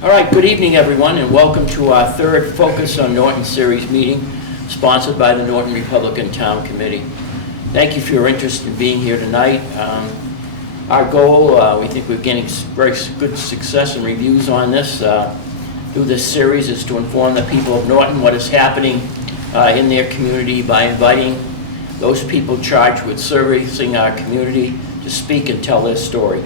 All right, good evening, everyone, and welcome to our third Focus on Norton series meeting, sponsored by the Norton Republican Town Committee. Thank you for your interest in being here tonight. Our goal, we think we're getting very good success and reviews on this through this series, is to inform the people of Norton what is happening in their community by inviting those people charged with servicing our community to speak and tell their story.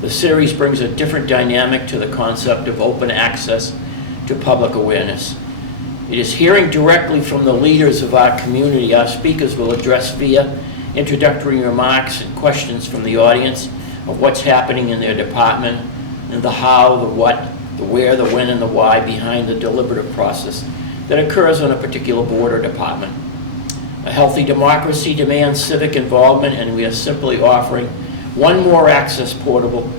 The series brings a different dynamic to the concept of open access to public awareness. It is hearing directly from the leaders of our community. Our speakers will address via introductory remarks and questions from the audience of what's happening in their department and the how, the what, the where, the when, and the why behind the deliberative process that occurs on a particular board or department. A healthy democracy demands civic involvement, and we are simply offering one more access portal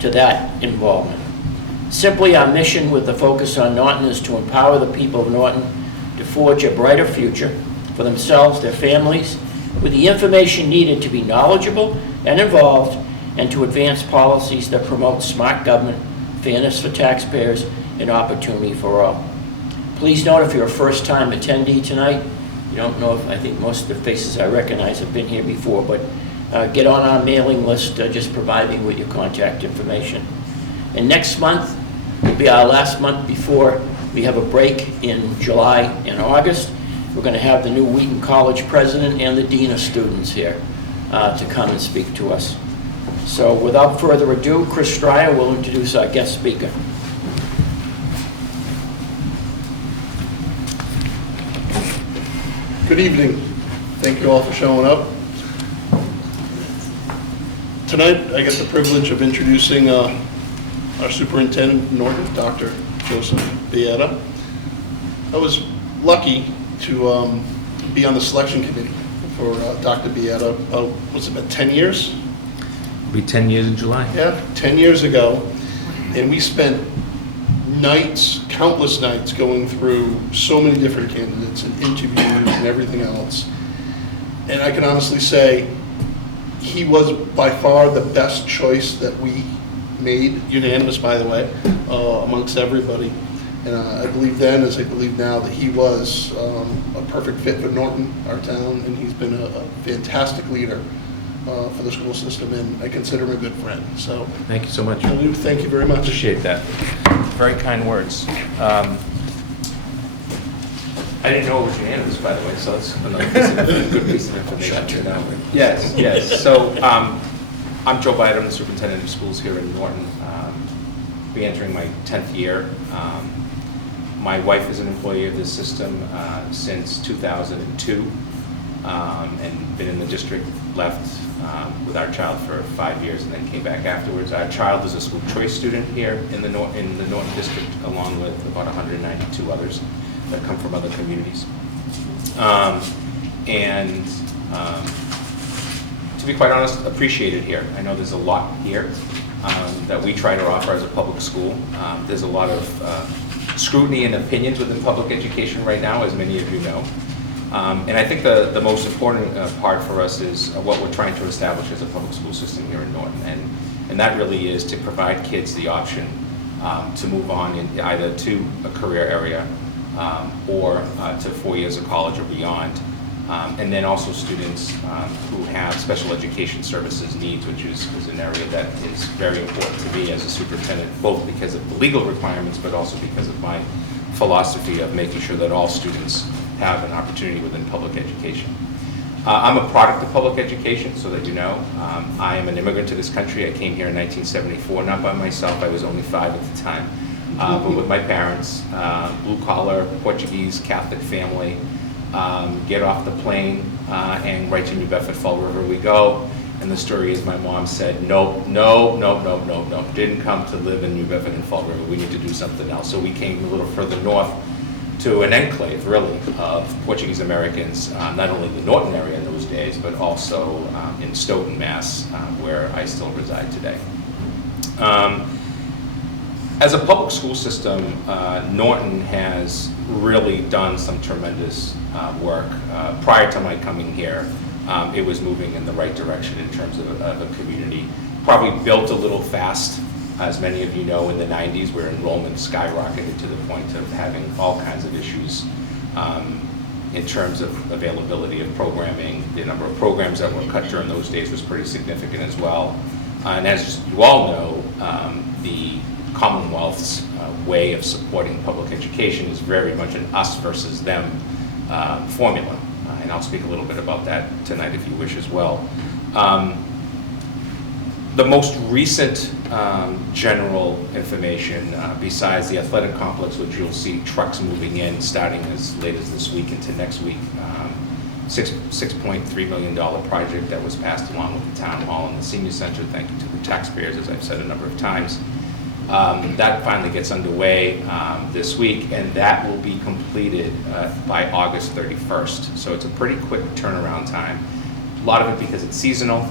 to that involvement. Simply, our mission with the Focus on Norton is to empower the people of Norton to forge a brighter future for themselves, their families, with the information needed to be knowledgeable and involved, and to advance policies that promote smart government, fairness for taxpayers, and opportunity for all. Please note, if you're a first-time attendee tonight, you don't know if, I think most of the faces I recognize have been here before, but get on our mailing list, just providing with your contact information. And next month will be our last month before we have a break in July and August. We're going to have the new Wheaton College president and the dean of students here to come and speak to us. So without further ado, Chris Stryer will introduce our guest speaker. Good evening. Thank you all for showing up. Tonight, I get the privilege of introducing our superintendent, Norton, Dr. Joseph Bietta. I was lucky to be on the selection committee for Dr. Bietta, what's it been, 10 years? It'll be 10 years in July. Yeah, 10 years ago. And we spent nights, countless nights, going through so many different candidates and interviews and everything else. And I can honestly say, he was by far the best choice that we made, unanimous by the way, amongst everybody. And I believe then, as I believe now, that he was a perfect fit for Norton, our town, and he's been a fantastic leader for the school system, and I consider him a good friend. So Thank you so much. thank you very much. Appreciate that. Very kind words. I didn't know it was unanimous, by the way, so that's another good piece of information to know. Yes. So I'm Joe Bietta, I'm the superintendent of schools here in Norton. Be entering my 10th year. My wife is an employee of this system since 2002, and been in the district, left with our child for 5 years, and then came back afterwards. Our child is a school choice student here in the Norton district, along with about 192 others that come from other communities. To be quite honest, appreciate it here. I know there's a lot here that we try to offer as a public school. There's a lot of scrutiny and opinions within public education right now, as many of you know. And I think the most important part for us is what we're trying to establish as a public school system here in Norton. And that really is to provide kids the option to move on in either to a career area or to 4 years of college or beyond. And then also students who have special education services needs, which is an area that is very important to me as a superintendent, both because of the legal requirements, but also because of my philosophy of making sure that all students have an opportunity within public education. I'm a product of public education, so that you know. I am an immigrant to this country. I came here in 1974, not by myself. I was only 5 at the time. But with my parents, blue-collar, Portuguese, Catholic family. Get off the plane and right to New Bedford, Fall River we go. And the story is my mom said, no, didn't come to live in New Bedford and Fall River. We need to do something else. So we came a little further north to an enclave, really, of Portuguese Americans, not only in the Norton area in those days, but also in Stoughton, Mass, where I still reside today. As a public school system, Norton has really done some tremendous work. Prior to my coming here, it was moving in the right direction in terms of a community. Probably built a little fast As many of you know, in the 90s, where enrollment skyrocketed to the point of having all kinds of issues in terms of availability of programming. The number of programs that were cut during those days was pretty significant as well. And as you all know, the Commonwealth's way of supporting public education is very much an us versus them formula. And I'll speak a little bit about that tonight if you wish as well. The most recent general information, besides the athletic complex, which you'll see trucks moving in starting as late as this week into next week, $6.3 million project that was passed along with the town hall and the senior center. Thank you to the taxpayers, as I've said a number of times. That finally gets underway this week, and that will be completed by August 31st. So it's a pretty quick turnaround time. A lot of it because it's seasonal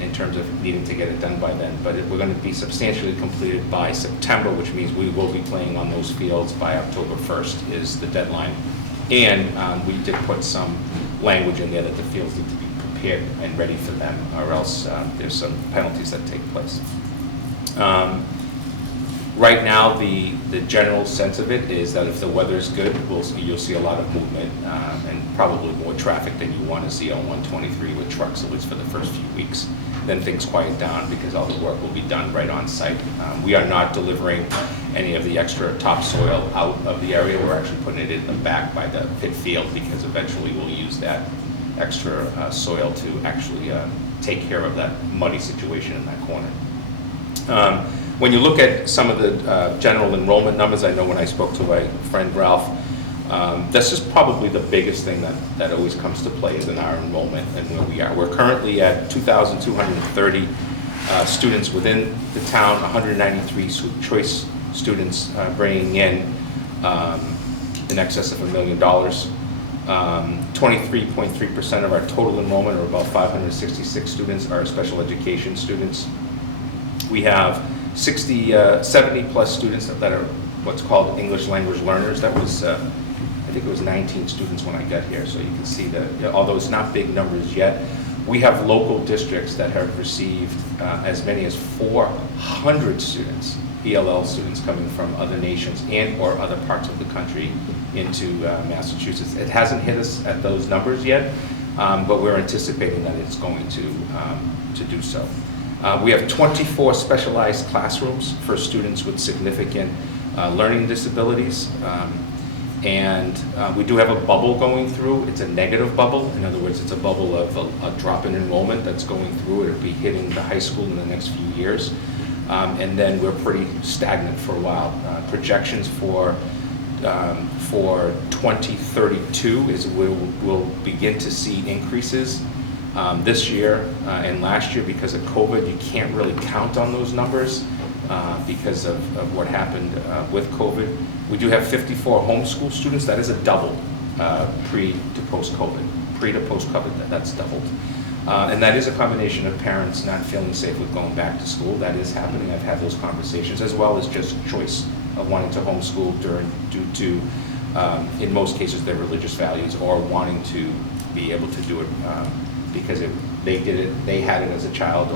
in terms of needing to get it done by then, but we're going to be substantially completed by September, which means we will be playing on those fields by October 1st is the deadline. And we did put some language in there that the fields need to be prepared and ready for them, or else there's some penalties that take place. Right now, the general sense of it is that if the weather's good, you'll see a lot of movement and probably more traffic than you want to see on 123 with trucks, at least for the first few weeks. Then things quiet down because all the work will be done right on site. We are not delivering any of the extra topsoil out of the area. We're actually putting it in the back by the pit field because eventually we'll use that extra soil to actually take care of that muddy situation in that corner. When you look at some of the general enrollment numbers, I know when I spoke to my friend Ralph, this is probably the biggest thing that always comes to play is in our enrollment and where we are. We're currently at 2,230 students within the town, 193 choice students bringing in excess of $1 million. 23.3% of our total enrollment, or about 566 students, are special education students. We have 70 plus students that are what's called English language learners. That was, I think it was 19 students when I got here. So you can see that, although it's not big numbers yet, we have local districts that have received as many as 400 students, ELL students coming from other nations and or other parts of the country into Massachusetts. It hasn't hit us at those numbers yet, but we're anticipating that it's going to do so. We have 24 specialized classrooms for students with significant learning disabilities. And we do have a bubble going through. It's a negative bubble. In other words, it's a bubble of a drop in enrollment that's going through. It'll be hitting the high school in the next few years. And then we're pretty stagnant for a while. Projections for 2032 is we'll begin to see increases. This year and last year, because of COVID, you can't really count on those numbers because of what happened with COVID. We do have 54 homeschool students. That is a double pre to post-COVID. Pre to post-COVID, that's doubled. And that is a combination of parents not feeling safe with going back to school. That is happening. I've had those conversations, as well as just choice of wanting to homeschool due to, in most cases, their religious values, or wanting to be able to do it because they did it, they had it as a child,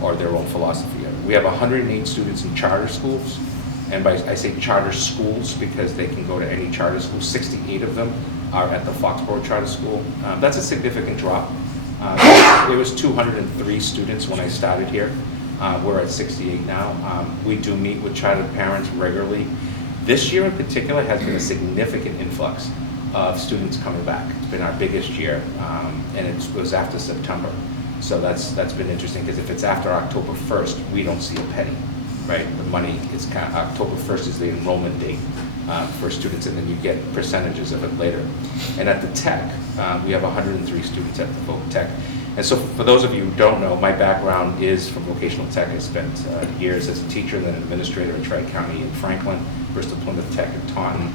or their own philosophy of it. We have 108 students in charter schools, and I say charter schools because they can go to any charter school. 68 of them are at the Foxborough Charter School. That's a significant drop. There was 203 students when I started here. We're at 68 now. We do meet with chartered parents regularly. This year in particular has been a significant influx of students coming back. It's been our biggest year, and it was after September. So that's been interesting, because if it's after October 1st, we don't see a penny, right? The money is kind of, October 1st is the enrollment date for students, and then you get percentages of it later. And at the Tech, we have 103 students at the Voc Tech. And so for those of you who don't know, my background is from vocational tech. I spent years as a teacher and then an administrator at Tri-County in Franklin, Bristol, Plymouth Tech, and Taunton.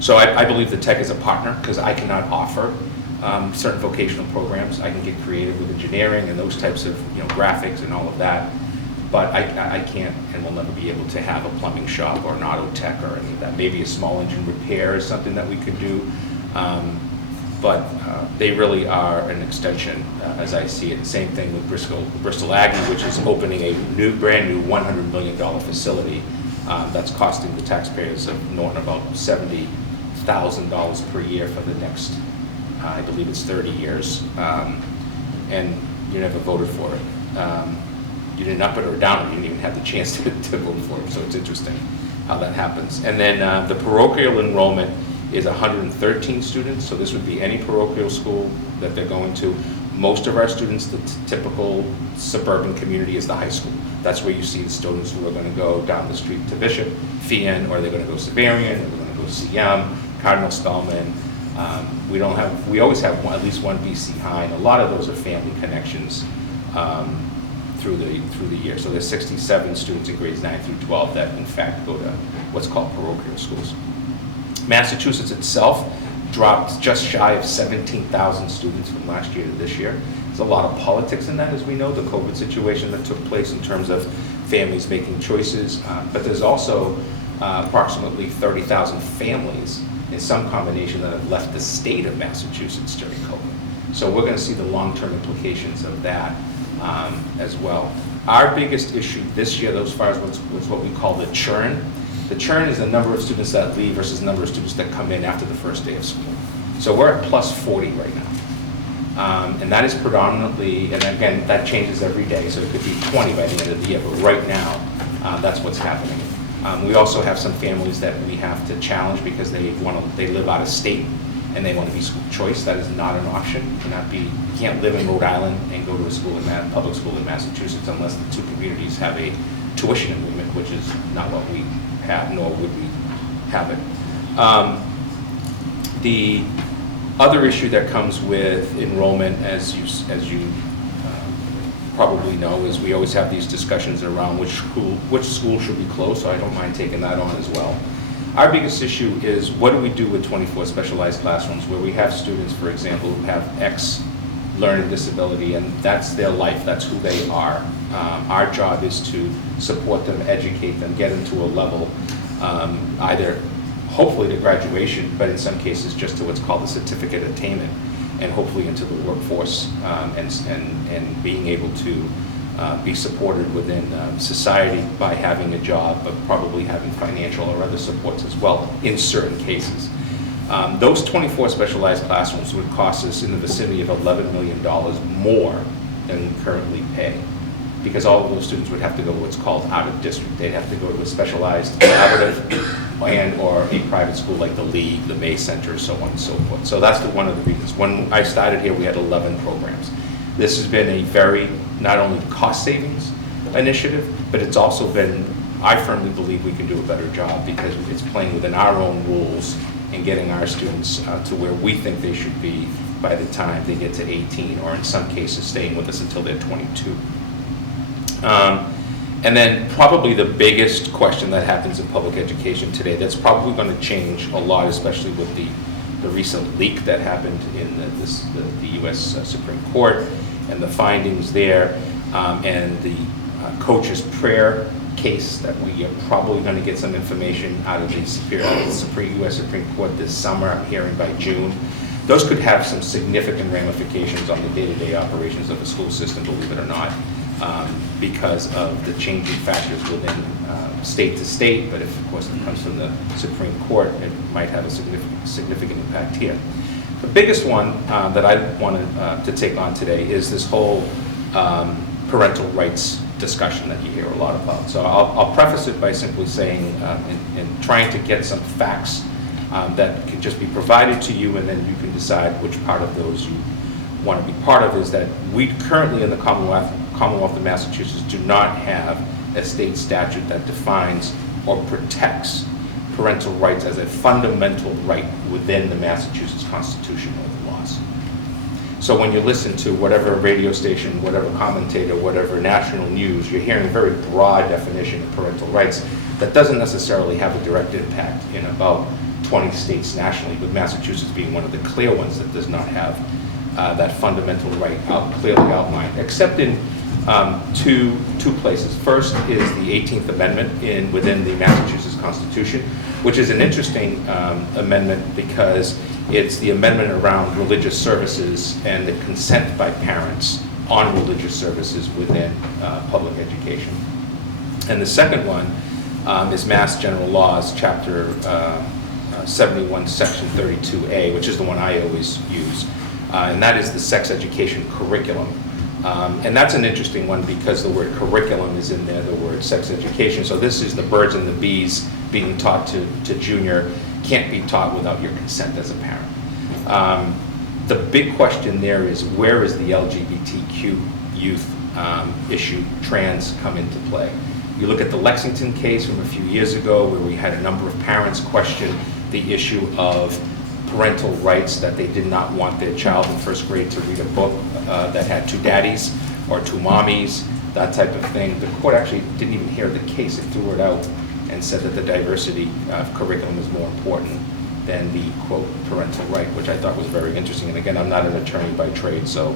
So I believe the Tech is a partner, because I cannot offer certain vocational programs. I can get creative with engineering and those types of graphics and all of that, but I can't and will never be able to have a plumbing shop or an auto tech or any of that. Maybe a small engine repair is something that we could do. but they really are an extension, as I see it. Same thing with Bristol Aggie, which is opening a brand new $100 million facility that's costing the taxpayers of Norton about $70,000 per year for the next, I believe it's 30 years. And you never voted for it. You didn't up it or down it. You didn't even have the chance to vote for it. So it's interesting how that happens. And then the parochial enrollment is 113 students. So this would be any parochial school that they're going to. Most of our students, the typical suburban community is the high school. That's where you see the students who are going to go down the street to Bishop, Fian, or they're going to go Sabarian, or they're going to go CM, Cardinal Spellman. We always have at least one BC High, and a lot of those are family connections through the year. So there's 67 students in grades 9 through 12 that in fact go to what's called parochial schools. Massachusetts itself dropped just shy of 17,000 students from last year to this year. There's a lot of politics in that, as we know, the COVID situation that took place in terms of families making choices, but there's also approximately 30,000 families in some combination that have left the state of Massachusetts during COVID. So we're going to see the long-term implications of that as well. Our biggest issue this year, as far as was what we call the churn. The churn is the number of students that leave versus the number of students that come in after the first day of school. So we're at plus 40 right now. And that is predominantly, and again, that changes every day, so it could be 20 by the end of the year, but right now, that's what's happening. We also have some families that we have to challenge because they live out of state and they want to be school choice. That is not an option. You can't live in Rhode Island and go to a school public school in Massachusetts unless the two communities have a tuition agreement, which is not what we have, nor would we have it. The other issue that comes with enrollment, as you probably know, is we always have these discussions around which school should be closed, so I don't mind taking that on as well. Our biggest issue is what do we do with 24 specialized classrooms where we have students, for example, who have X learning disability, and that's their life, that's who they are. Our job is to support them, educate them, get them to a level, either hopefully to graduation, but in some cases just to what's called the certificate attainment, and hopefully into the workforce, and being able to be supported within society by having a job, but probably having financial or other supports as well in certain cases. Those 24 specialized classrooms would cost us in the vicinity of $11 million more than we currently pay, because all of those students would have to go to what's called out of district. They'd have to go to a specialized collaborative and or a private school like the League, the May Center, so on and so forth. So that's one of the reasons. When I started here, we had 11 programs. This has been a very, not only cost savings initiative, but it's also been, I firmly believe we can do a better job because it's playing within our own rules and getting our students to where we think they should be by the time they get to 18, or in some cases staying with us until they're 22. And then probably the biggest question that happens in public education today that's probably going to change a lot, especially with the recent leak that happened in the U.S. Supreme Court and the findings there, and the coach's prayer case that we are probably going to get some information out of the U.S. Supreme Court this summer, I'm hearing by June. Those could have some significant ramifications on the day-to-day operations of the school system, believe it or not, because of the changing factors within state to state, but if, of course, it comes from the Supreme Court, it might have a significant impact here. The biggest one that I wanted to take on today is this whole parental rights discussion that you hear a lot about. So I'll preface it by simply saying, and trying to get some facts that can just be provided to you, and then you can decide which part of those you want to be part of, is that we currently in the Commonwealth of Massachusetts do not have a state statute that defines or protects parental rights as a fundamental right within the Massachusetts Constitution or the laws. So when you listen to whatever radio station, whatever commentator, whatever national news, you're hearing a very broad definition of parental rights that doesn't necessarily have a direct impact in about 20 states nationally, with Massachusetts being one of the clear ones that does not have that fundamental right clearly outlined, except in two places. First is the 18th Amendment within the Massachusetts Constitution, which is an interesting amendment because It's the amendment around religious services and the consent by parents on religious services within public education. And the second one is Mass General Laws, Chapter 71, Section 32A, which is the one I always use. And that is the sex education curriculum. And that's an interesting one because the word curriculum is in there, the word sex education. So this is the birds and the bees being taught to junior, can't be taught without your consent as a parent. The big question there is, where is the LGBTQ youth issue, trans, come into play? You look at the Lexington case from a few years ago where we had a number of parents question the issue of parental rights, that they did not want their child in first grade to read a book that had two daddies or two mommies, that type of thing. The court actually didn't even hear the case. It threw it out and said that the diversity curriculum is more important than the, quote, parental right, which I thought was very interesting. And again, I'm not an attorney by trade, so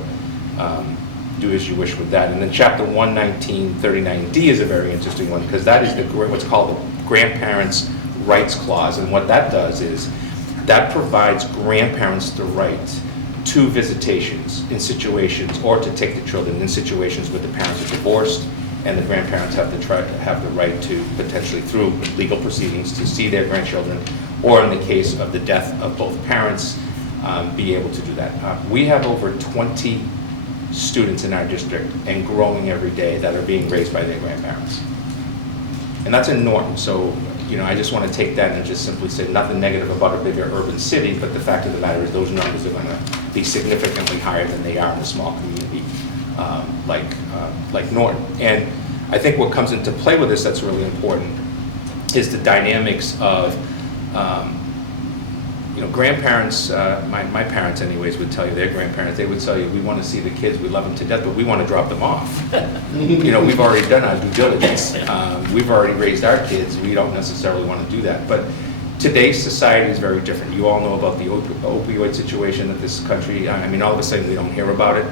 do as you wish with that. And then Chapter 11939D is a very interesting one because that is what's called the Grandparents' Rights Clause. And what that does is that provides grandparents the right to visitations in situations, or to take the children in situations where the parents are divorced and the grandparents have the right to potentially, through legal proceedings, to see their grandchildren, or in the case of the death of both parents, be able to do that. We have over 20 students in our district, and growing every day, that are being raised by their grandparents. And that's in Norton, so I just want to take that and just simply say nothing negative about a bigger urban city, but the fact of the matter is those numbers are going to be significantly higher than they are in a small community like Norton. And I think what comes into play with this that's really important is the dynamics of grandparents. My parents anyways would tell you, their grandparents, they would tell you, we want to see the kids, we love them to death, but we want to drop them off. We've already done our due diligence. We've already raised our kids. We don't necessarily want to do that. But today's society is very different. You all know about the opioid situation in this country. All of a sudden we don't hear about it.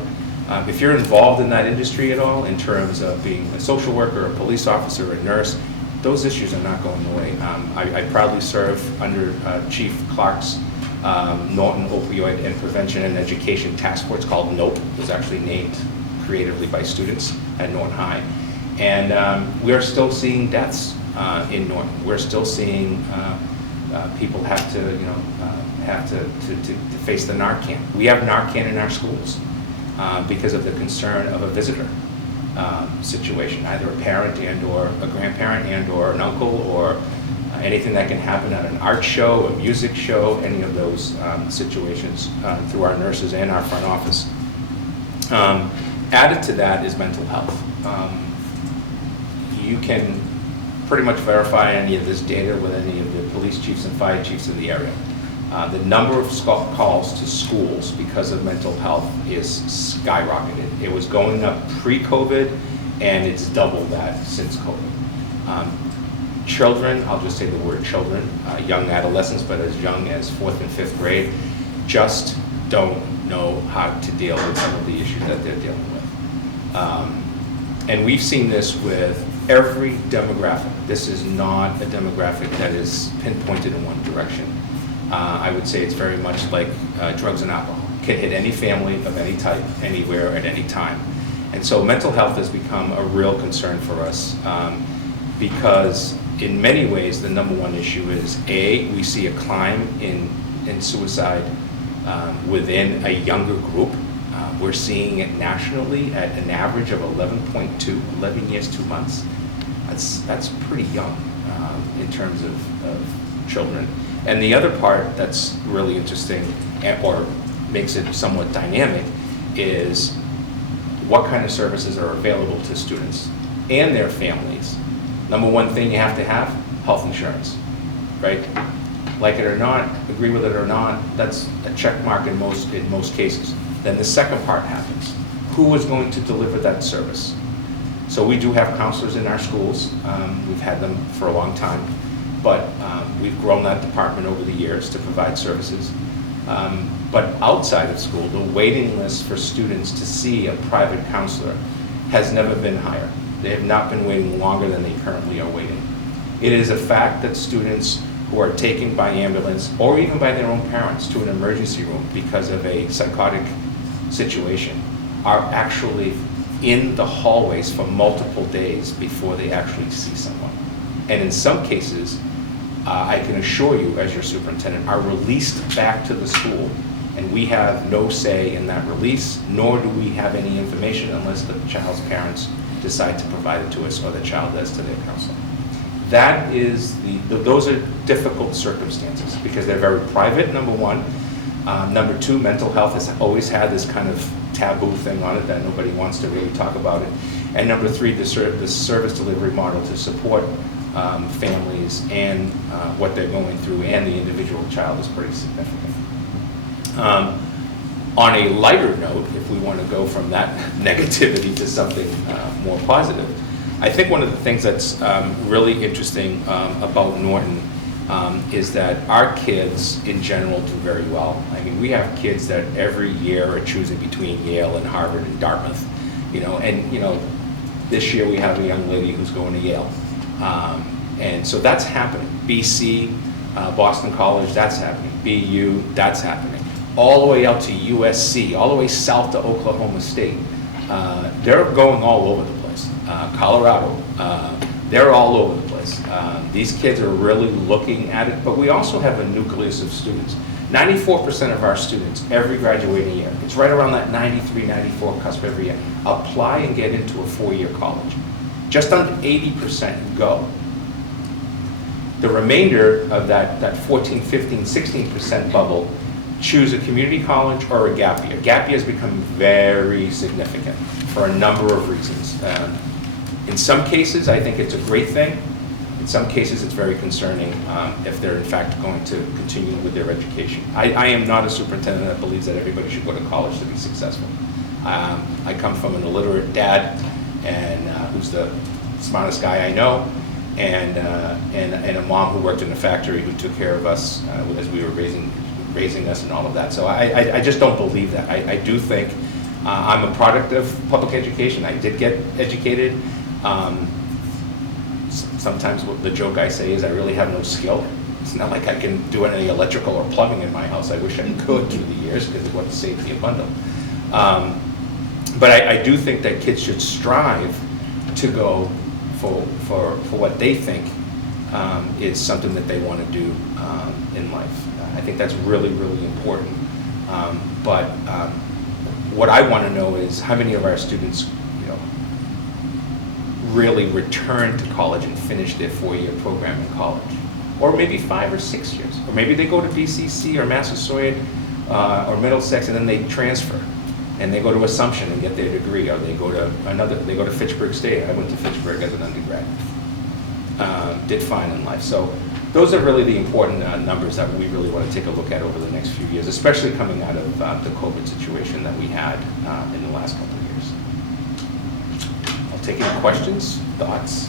If you're involved in that industry at all, in terms of being a social worker, a police officer, a nurse, those issues are not going away. I proudly serve under Chief Clark's Norton Opioid and Prevention and Education Task Force, called NOPE. It was actually named creatively by students at Norton High. And we're still seeing deaths in Norton. We're still seeing people have to face the Narcan. We have Narcan in our schools because of the concern of a visitor situation, either a parent and or a grandparent and or an uncle, or anything that can happen at an art show, a music show, any of those situations through our nurses and our front office. Added to that is mental health. You can pretty much verify any of this data with any of the police chiefs and fire chiefs in the area. The number of calls to schools because of mental health is skyrocketed. It was going up pre-COVID, and it's doubled that since COVID. Children, I'll just say the word children, young adolescents, but as young as 4th and 5th grade, just don't know how to deal with some of the issues that they're dealing with. And we've seen this with every demographic. This is not a demographic that is pinpointed in one direction. I would say it's very much like drugs and alcohol. Can hit any family of any type, anywhere, at any time. And so mental health has become a real concern for us because in many ways the number one issue is, A, we see a climb in suicide within a younger group. We're seeing it nationally at an average of 11.2, 11 years, 2 months. That's pretty young in terms of children. And the other part that's really interesting, or makes it somewhat dynamic, is what kind of services are available to students and their families. Number one thing you have to have, health insurance, right? Like it or not, agree with it or not, that's a check mark in most cases. Then the second part happens. Who is going to deliver that service? So we do have counselors in our schools. We've had them for a long time, but we've grown that department over the years to provide services. But outside of school, the waiting list for students to see a private counselor has never been higher. They have not been waiting longer than they currently are waiting. It is a fact that students who are taken by ambulance or even by their own parents to an emergency room because of a psychotic situation are actually in the hallways for multiple days before they actually see someone. And in some cases, I can assure you, as your superintendent, are released back to the school, and we have no say in that release, nor do we have any information unless the child's parents decide to provide it to us or the child does to their counselor. That is those are difficult circumstances because they're very private, number one. Number two, mental health has always had this kind of taboo thing on it that nobody wants to really talk about it. And number three, the service delivery model to support families and what they're going through and the individual child is pretty significant. On a lighter note, if we want to go from that negativity to something more positive, I think one of the things that's really interesting about Norton is that our kids in general do very well. I mean, we have kids that every year are choosing between Yale and Harvard and Dartmouth, this year we have a young lady who's going to Yale. And so that's happening. BC, Boston College, that's happening. BU, that's happening. All the way out to USC, all the way south to Oklahoma State. They're going all over the place. Colorado, they're all over the place. These kids are really looking at it, but we also have a nucleus of students. 94% of our students every graduating year, it's right around that 93, 94 cusp every year, apply and get into a four-year college. Just under 80% go. The remainder of that 14, 15, 16% bubble choose a community college or a gap year. Gap year has become very significant for a number of reasons. In some cases, I think it's a great thing. In some cases, it's very concerning if they're in fact going to continue with their education. I am not a superintendent that believes that everybody should go to college to be successful. I come from an illiterate dad, and who's the smartest guy I know, and a mom who worked in a factory who took care of us as we were raising us and all of that. So I just don't believe that. I do think I'm a product of public education. I did get educated. Sometimes the joke I say is I really have no skill. It's not like I can do any electrical or plumbing in my house. I wish I could through the years because it wasn't safety and bundle. But I do think that kids should strive to go for what they think is something that they want to do in life. I think that's really, really important. But what I want to know is how many of our students really return to college and finish their four-year program in college. Or maybe 5 or 6 years. Or maybe they go to BCC or Massasoit or Middlesex and then they transfer. And they go to Assumption and get their degree, or they go to Fitchburg State. I went to Fitchburg as an undergrad. Did fine in life. So those are really the important numbers that we really want to take a look at over the next few years, especially coming out of the COVID situation that we had in the last couple of years. I'll take any questions, thoughts.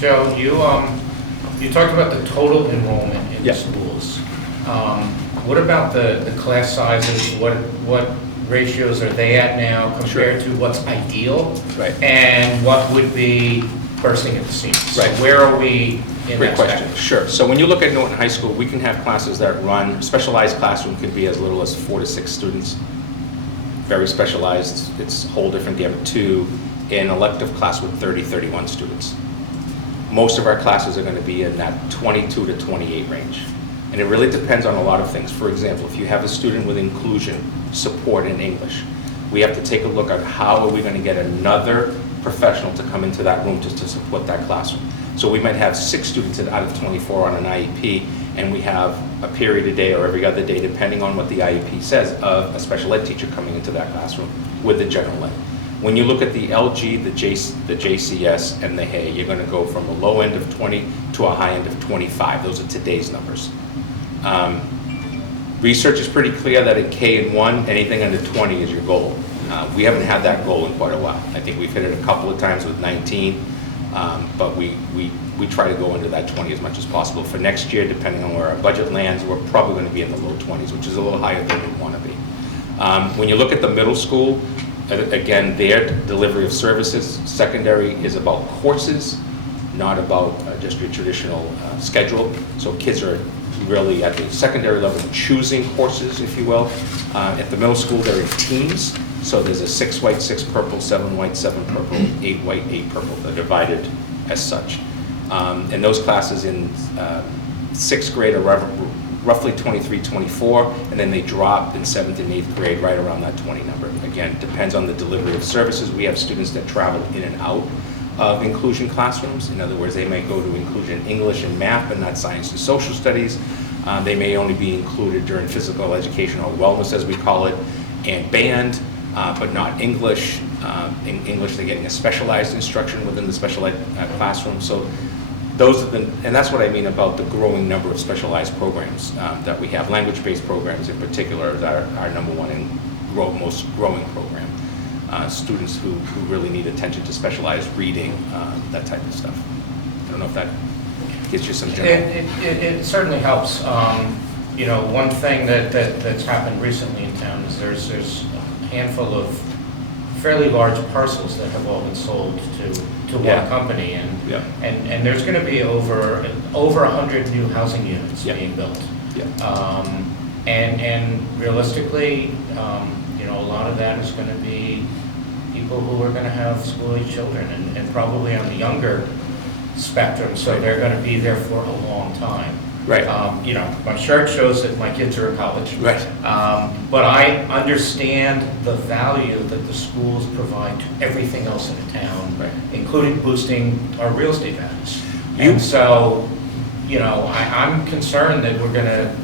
Joe, you talked about the total enrollment in Yeah. schools. What about the class sizes? What ratios are they at now compared to what's ideal? Right. And what would be bursting at the seams? Right. So where are we in Great that question. spectrum? Sure. So when you look at Norton High School, we can have classes that run, specialized classroom could be as little as 4 to 6 students. Very specialized, it's a whole different gamut, to an elective class with 30, 31 students. Most of our classes are going to be in that 22 to 28 range. And it really depends on a lot of things. For example, if you have a student with inclusion support in English, we have to take a look at how are we going to get another professional to come into that room to support that classroom. So we might have 6 students out of 24 on an IEP, and we have a period a day or every other day, depending on what the IEP says, of a special ed teacher coming into that classroom with the general ed. When you look at the LG, the JCS, and the HAY, you're going to go from a low end of 20 to a high end of 25. Those are today's numbers. Research is pretty clear that at K and 1, anything under 20 is your goal. We haven't had that goal in quite a while. I think we've hit it a couple of times with 19, but we try to go into that 20 as much as possible. For next year, depending on where our budget lands, we're probably going to be in the low 20s, which is a little higher than we want to be. When you look at the middle school, again, their delivery of services, secondary is about courses, not about just your traditional schedule. So kids are really at the secondary level choosing courses, if you will. At the middle school, they're in teams. So there's a 6 white, 6 purple, 7 white, 7 purple, 8 white, 8 purple. They're divided as such. And those classes in 6th grade are roughly 23, 24, and then they drop in 7th and 8th grade right around that 20 number. Again, depends on the delivery of services. We have students that travel in and out of inclusion classrooms. In other words, they may go to inclusion English and math, but not science and social studies. They may only be included during physical education or wellness, as we call it, and band, but not English. In English, they're getting a specialized instruction within the special ed classroom. So those are and that's what I mean about the growing number of specialized programs that we have. Language-based programs in particular is our number one and most growing program. Students who really need attention to specialized reading, that type of stuff. I don't know if that gives you some general. It certainly helps. You know, one thing that's happened recently in town is there's a handful of fairly large parcels that have all been sold to one company, and there's going to be over 100 new housing units being built. And realistically, you know, a lot of that is going to be people who are going to have school-age children, and probably on the younger spectrum, so they're going to be there for a long time. Right. You know, my chart shows that my kids are in college. Right. But I understand the value that the schools provide to everything else in the town, including boosting our real estate values. And so, you know, I'm concerned that we're going to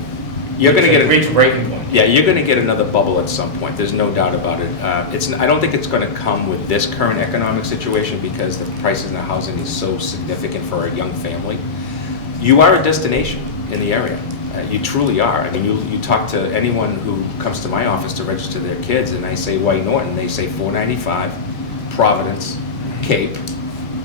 reach a breaking point. Yeah, you're going to get another bubble at some point. There's no doubt about it. I don't think it's going to come with this current economic situation because the prices in the housing is so significant for a young family. You are a destination in the area. You truly are. I mean, you talk to anyone who comes to my office to register their kids, and I say, why Norton? They say $495, Providence, Cape,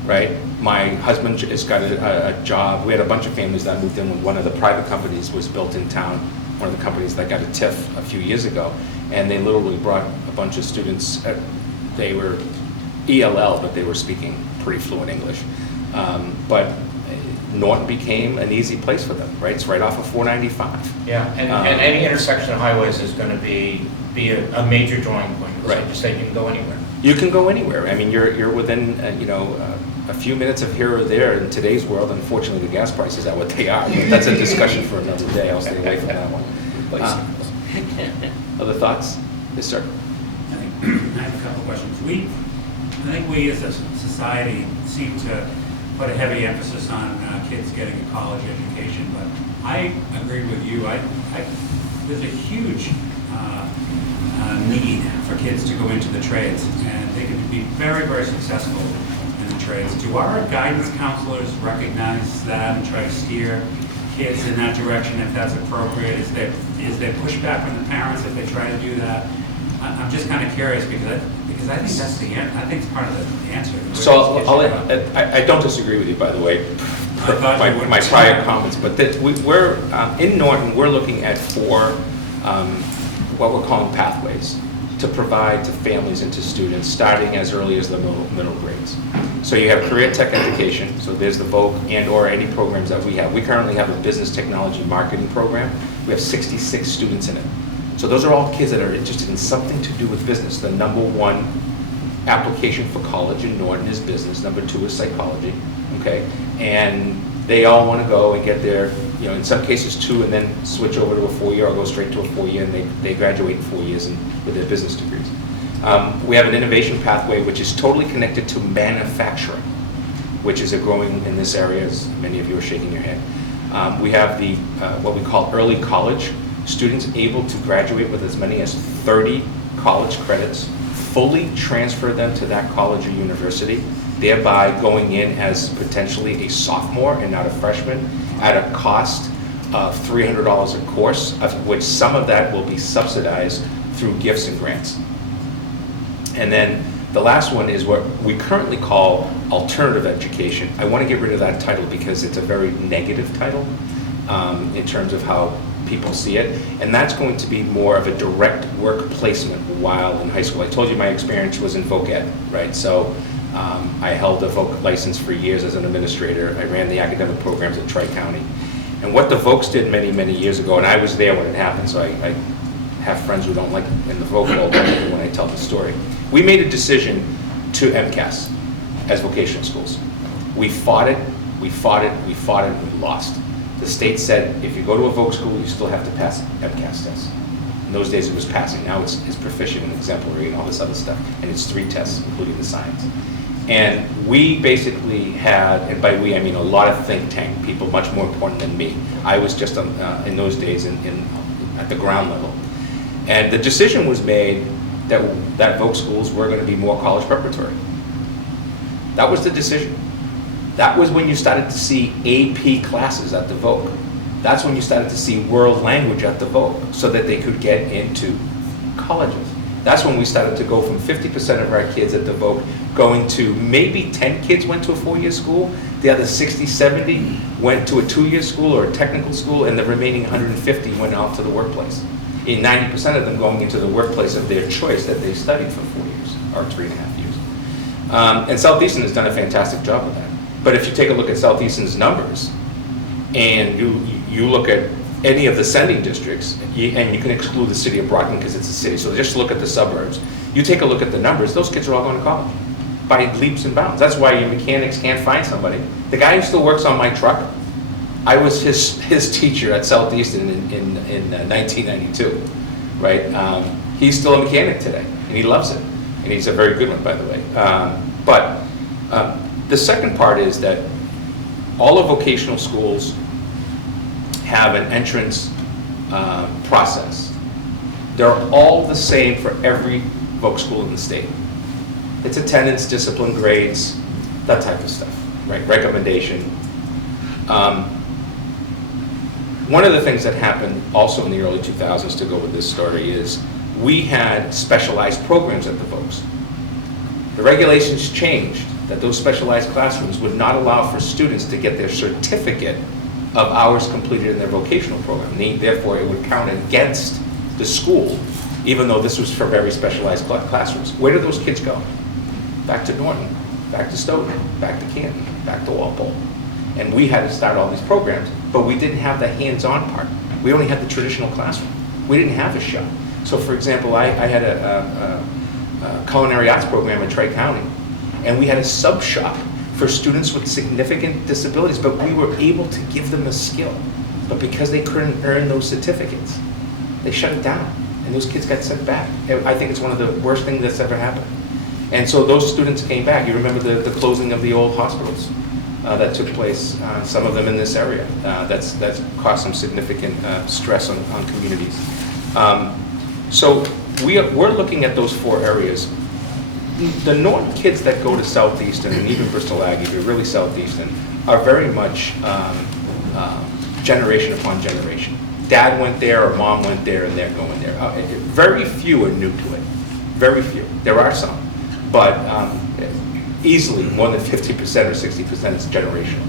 right? My husband has got a job. We had a bunch of families that moved in when one of the private companies was built in town, one of the companies that got a TIF a few years ago, and they literally brought a bunch of students. They were ELL, but they were speaking pretty fluent English. But Norton became an easy place for them, right? It's right off of 495. Yeah, and any intersection of highways is going to be a major drawing point. Right. Like you say, you can go anywhere. You can go anywhere. I mean, you're within, a few minutes of here or there in today's world. Unfortunately, the gas prices are what they are. But that's a discussion for another day. I'll stay away from that one. Other thoughts? Yes, sir. I have a couple questions. I think we as a society seem to put a heavy emphasis on kids getting a college education, but I agree with you. There's a huge need for kids to go into the trades, and they can be very, very successful in the trades. Do our guidance counselors recognize that and try to steer kids in that direction if that's appropriate? Is there pushback from the parents if they try to do that? I'm just kind of curious because I think that's the answer. I think it's part of the answer. So I don't disagree with you, by the way, my prior comments, but we're in Norton, we're looking at 4 what we're calling pathways to provide to families and to students starting as early as the middle grades. So you have career tech education, so there's the VOC and or any programs that we have. We currently have a business technology marketing program. We have 66 students in it. So those are all kids that are interested in something to do with business. The number 1 application for college in Norton is business. Number 2 is psychology, okay? And they all want to go and get their, in some cases 2 and then switch over to a 4-year or go straight to a 4-year, and they graduate in 4 years with their business degrees. We have an innovation pathway which is totally connected to manufacturing, which is a growing in this area, as many of you are shaking your head. We have the what we call early college, students able to graduate with as many as 30 college credits, fully transfer them to that college or university, thereby going in as potentially a sophomore and not a freshman at a cost of $300 a course, of which some of that will be subsidized through gifts and grants. And then the last one is what we currently call alternative education. I want to get rid of that title because it's a very negative title in terms of how people see it, and that's going to be more of a direct work placement while in high school. I told you my experience was in voc ed, right? So I held a voc license for years as an administrator. I ran the academic programs at Tri-County. And what the Vocs did many, many years ago, and I was there when it happened, so I have friends who don't like in the Voc world when I tell the story. We made a decision to MCAS as vocational schools. We fought it, we fought it, we fought it, and we lost. The state said, if you go to a Voc school, you still have to pass MCAS tests. In those days it was passing, now it's proficient and exemplary and all this other stuff. And it's 3 tests, including the science. And we basically had, and by we I mean a lot of think tank people, much more important than me. I was just in those days at the ground level. And the decision was made that Voc schools were going to be more college preparatory. That was the decision. That was when you started to see AP classes at the Voc. That's when you started to see world language at the Voc so that they could get into colleges. That's when we started to go from 50% of our kids at the Voc going to maybe 10 kids went to a 4-year school, the other 60, 70 went to a 2-year school or a technical school, and the remaining 150 went out to the workplace. And 90% of them going into the workplace of their choice that they studied for 4 years or 3.5 years. And Southeastern has done a fantastic job with that. But if you take a look at Southeastern's numbers, and you look at any of the sending districts, and you can exclude the city of Brockton because it's a city, so just look at the suburbs. You take a look at the numbers, those kids are all going to college by leaps and bounds. That's why your mechanics can't find somebody. The guy who still works on my truck, I was his teacher at Southeastern in 1992, right? He's still a mechanic today, and he loves it. And he's a very good one, by the way. But the second part is that all of vocational schools have an entrance process. They're all the same for every Voc school in the state. It's attendance, discipline, grades, that type of stuff, right? Recommendation. One of the things that happened also in the early 2000s, to go with this story, is we had specialized programs at the Vocs. The regulations changed that those specialized classrooms would not allow for students to get their certificate of hours completed in their vocational program. Therefore, it would count against the school, even though this was for very specialized classrooms. Where did those kids go? Back to Norton, back to Stoughton, back to Canton, back to Walpole. And we had to start all these programs, but we didn't have the hands-on part. We only had the traditional classroom. We didn't have a shop. So for example, I had a culinary arts program at Tri-County, and we had a sub-shop for students with significant disabilities, but we were able to give them a skill. But because they couldn't earn those certificates, they shut it down, and those kids got sent back. I think it's one of the worst things that's ever happened. And so those students came back. You remember the closing of the old hospitals that took place, some of them in this area. That's caused some significant stress on communities. So we're looking at those 4 areas. The Norton kids that go to Southeastern and even Bristol Aggie, but really Southeastern, are very much generation upon generation. Dad went there or mom went there and they're going there. Very few are new to it. Very few. There are some, but easily more than 50% or 60% is generational.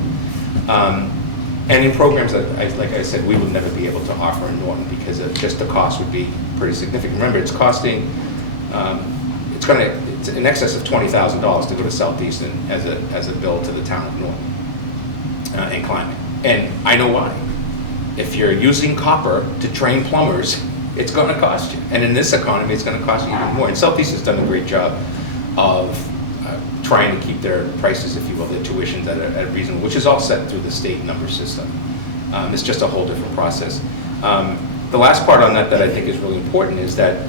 And in programs that, like I said, we would never be able to offer in Norton because just the cost would be pretty significant. Remember, it's costing, it's in excess of $20,000 to go to Southeastern as a bill to the town of Norton and climate. And I know why. If you're using copper to train plumbers, it's going to cost you. And in this economy, it's going to cost you even more. And Southeastern's done a great job of trying to keep their prices, if you will, their tuitions at a reasonable, which is all set through the state number system. It's just a whole different process. The last part on that I think is really important is that,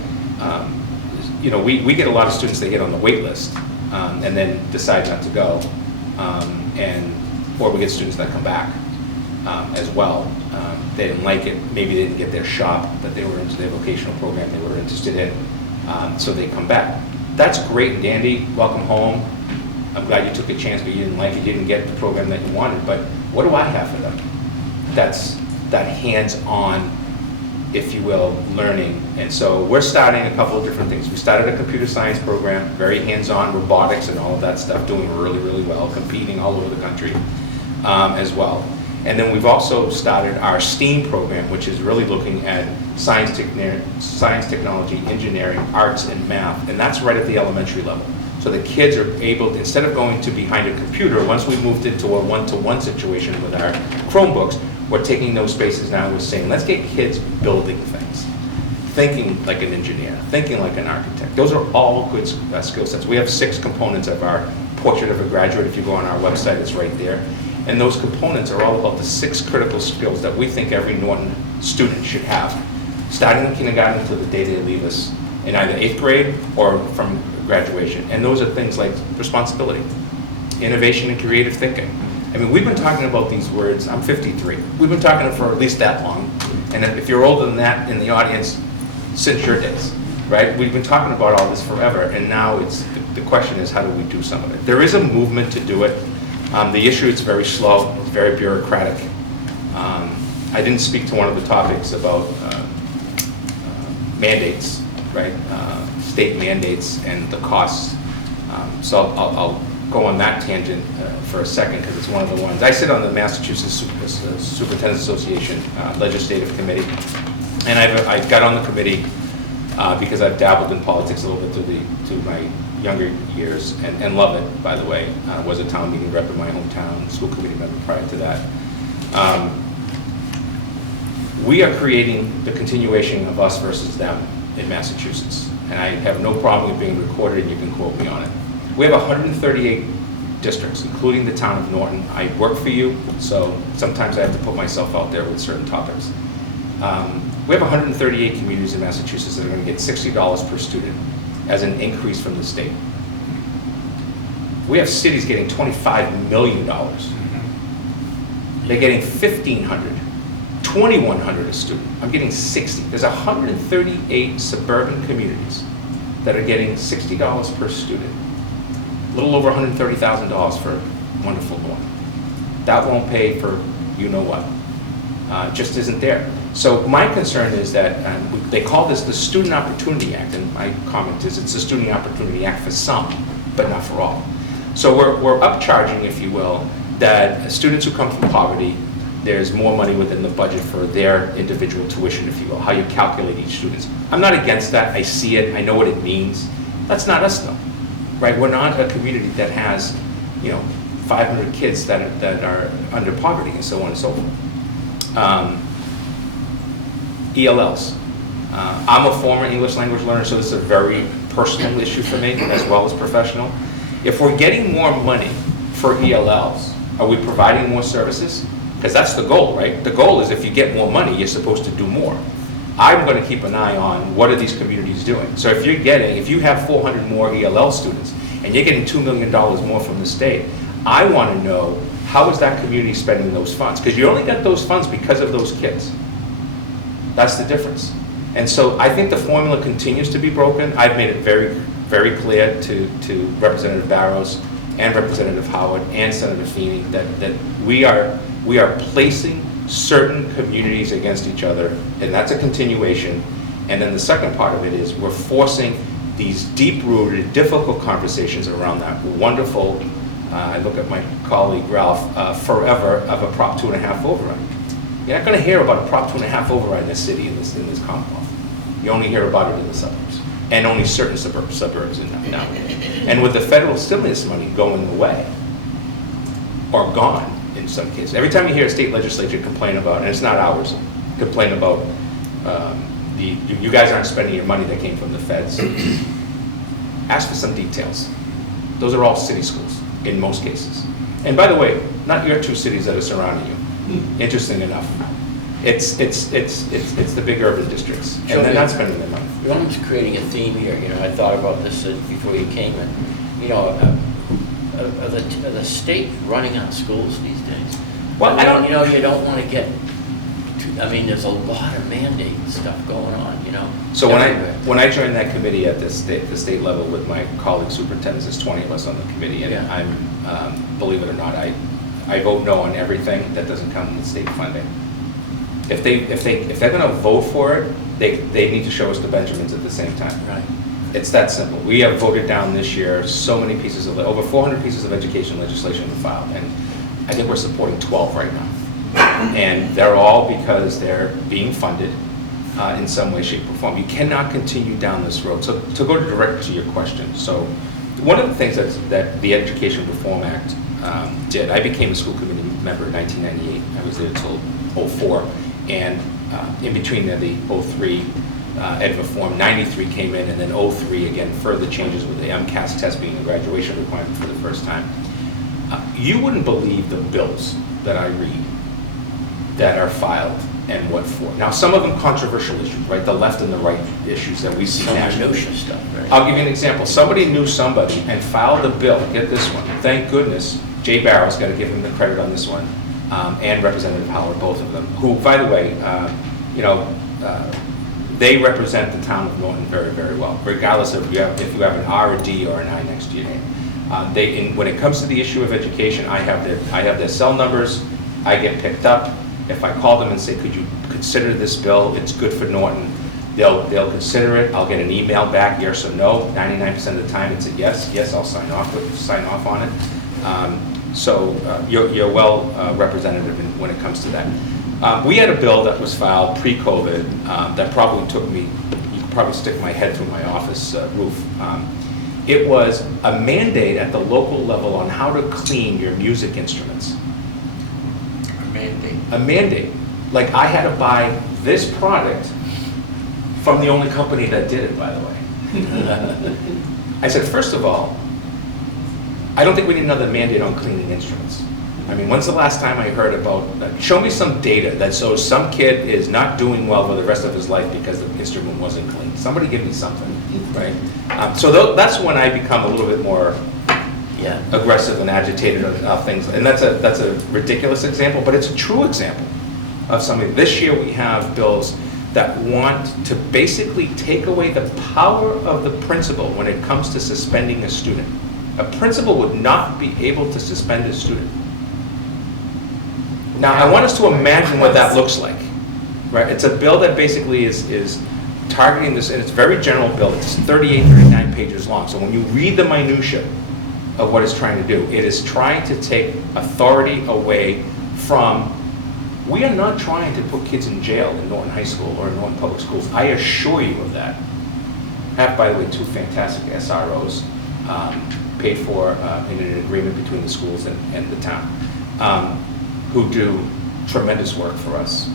we get a lot of students that get on the wait list and then decide not to go, or we get students that come back as well. They didn't like it, maybe they didn't get their shop that they were into, their vocational program they were interested in, so they come back. That's great and dandy, welcome home. I'm glad you took a chance, but you didn't like it, you didn't get the program that you wanted, but what do I have for them? That's that hands-on, if you will, learning. And so we're starting a couple of different things. We started a computer science program, very hands-on, robotics and all of that stuff, doing really, really well, competing all over the country as well. And then we've also started our STEAM program, which is really looking at science, technology, engineering, arts, and math, and that's right at the elementary level. So the kids are able to, instead of going to behind a computer, once we moved into a one-to-one situation with our Chromebooks, we're taking those spaces now, we're saying, let's get kids building things, thinking like an engineer, thinking like an architect. Those are all good skill sets. We have 6 components of our Portrait of a Graduate. If you go on our website, it's right there. And those components are all about the 6 critical skills that we think every Norton student should have, starting in kindergarten until the day they leave us in either 8th grade or from graduation. And those are things like responsibility, innovation and creative thinking. I mean, we've been talking about these words, I'm 53. We've been talking for at least that long. And if you're older than that in the audience, since your days, right? We've been talking about all this forever, and now the question is, how do we do some of it? There is a movement to do it. The issue is very slow, it's very bureaucratic. I didn't speak to one of the topics about mandates, right? State mandates and the costs. So I'll go on that tangent for a second, because it's one of the ones. I sit on the Massachusetts Superintendent's Association Legislative Committee, and I got on the committee because I've dabbled in politics a little bit through my younger years, and love it, by the way. Was a town meeting rep in my hometown, school committee member prior to that. We are creating the continuation of us versus them in Massachusetts, and I have no problem with being recorded, and you can quote me on it. We have 138 districts, including the town of Norton. I work for you, so sometimes I have to put myself out there with certain topics. We have 138 communities in Massachusetts that are going to get $60 per student as an increase from the state. We have cities getting $25 million. They're getting $1,500, $2,100 a student. I'm getting 60. There's 138 suburban communities that are getting $60 per student. A little over $130,000 for wonderful Norton. That won't pay for you know what. It just isn't there. So my concern is that they call this the Student Opportunity Act, and my comment is it's the Student Opportunity Act for some, but not for all. So we're upcharging, if you will, that students who come from poverty, there's more money within the budget for their individual tuition, if you will, how you calculate each student. I'm not against that. I see it. I know what it means. That's not us, though, right? We're not a community that has, 500 kids that are under poverty and so on and so forth. ELLs. I'm a former English language learner, so this is a very personal issue for me as well as professional. If we're getting more money for ELLs, are we providing more services? Because that's the goal, right? The goal is if you get more money, you're supposed to do more. I'm going to keep an eye on what are these communities doing. So if you have 400 more ELL students and you're getting $2 million more from the state, I want to know how is that community spending those funds? Because you only got those funds because of those kids. That's the difference. And so I think the formula continues to be broken. I've made it very, very clear to Representative Barrows and Representative Howard and Senator Feeney that we are placing certain communities against each other, and that's a continuation. And then the second part of it is we're forcing these deep-rooted, difficult conversations around that wonderful, I look at my colleague Ralph, forever of a Prop 2.5 override. You're not going to hear about a Prop 2.5 override in this city, in this Commonwealth. You only hear about it in the suburbs, and only certain suburbs now. And with the federal stimulus money going away, or gone in some cases. Every time you hear a state legislature complain about, and it's not ours, complain about you guys aren't spending your money that came from the feds, ask for some details. Those are all city schools in most cases. And by the way, not your 2 cities that are surrounding you. Interesting enough. It's the big urban districts, and they're not spending their money. You're almost creating a theme here. I thought about this before you came in. Are the state running our schools these days? Well, I don't. You don't want to get. There's a lot of mandate stuff going on. So when I joined that committee at the state level with my colleague superintendents, there's 20 of us on the committee, and yeah. I'm believe it or not, I vote no on everything that doesn't come with state funding. If they're going to vote for it, they need to show us the Benjamins at the same time. Right. It's that simple. We have voted down this year so many pieces of over 400 pieces of education legislation to file, and I think we're supporting 12 right now. And they're all because they're being funded in some way, shape, or form. You cannot continue down this road. So to go direct to your question, so one of the things that the Education Reform Act did, I became a school committee member in 1998. I was there until '04, and in between the '03 Ed Reform, '93 came in, and then '03 again, further changes with the MCAS test being a graduation requirement for the first time. You wouldn't believe the bills that I read that are filed and what for. Now, some of them controversial issues, right? The left and the right issues that we see Some nationally. minutia stuff, right? I'll give you an example. Somebody knew somebody and filed a bill, get this one, thank goodness, Jay Barrow's got to give him the credit on this one, and Representative Howard, both of them, who, by the way, they represent the town of Norton very, very well, regardless of if you have an R, a D, or an I next to your name. When it comes to the issue of education, I have their cell numbers, I get picked up. If I call them and say, could you consider this bill, it's good for Norton, they'll consider it, I'll get an email back, yes or no. 99% of the time it's a yes, I'll sign off on it. So you're well representative when it comes to that. We had a bill that was filed pre-COVID that probably took me, you could probably stick my head through my office roof. It was a mandate at the local level on how to clean your music instruments. A mandate. Like, I had to buy this product from the only company that did it, by the way. I said, first of all, I don't think we need another mandate on cleaning instruments. I mean, when's the last time I heard about, show me some data that shows some kid is not doing well for the rest of his life because the instrument wasn't clean. Somebody give me something, right? So that's when I become a little bit more aggressive and agitated of things. And that's a ridiculous example, but it's a true example of something. This year we have bills that want to basically take away the power of the principal when it comes to suspending a student. A principal would not be able to suspend a student. Now, I want us to imagine what that looks like, right? It's a bill that basically is targeting this, and it's a very general bill. It's 38, 39 pages long. So when you read the minutia of what it's trying to do, it is trying to take authority away from, we are not trying to put kids in jail in Norton High School or in Norton Public Schools. I assure you of that. I have, by the way, 2 fantastic SROs paid for in an agreement between the schools and the town, who do tremendous work for us.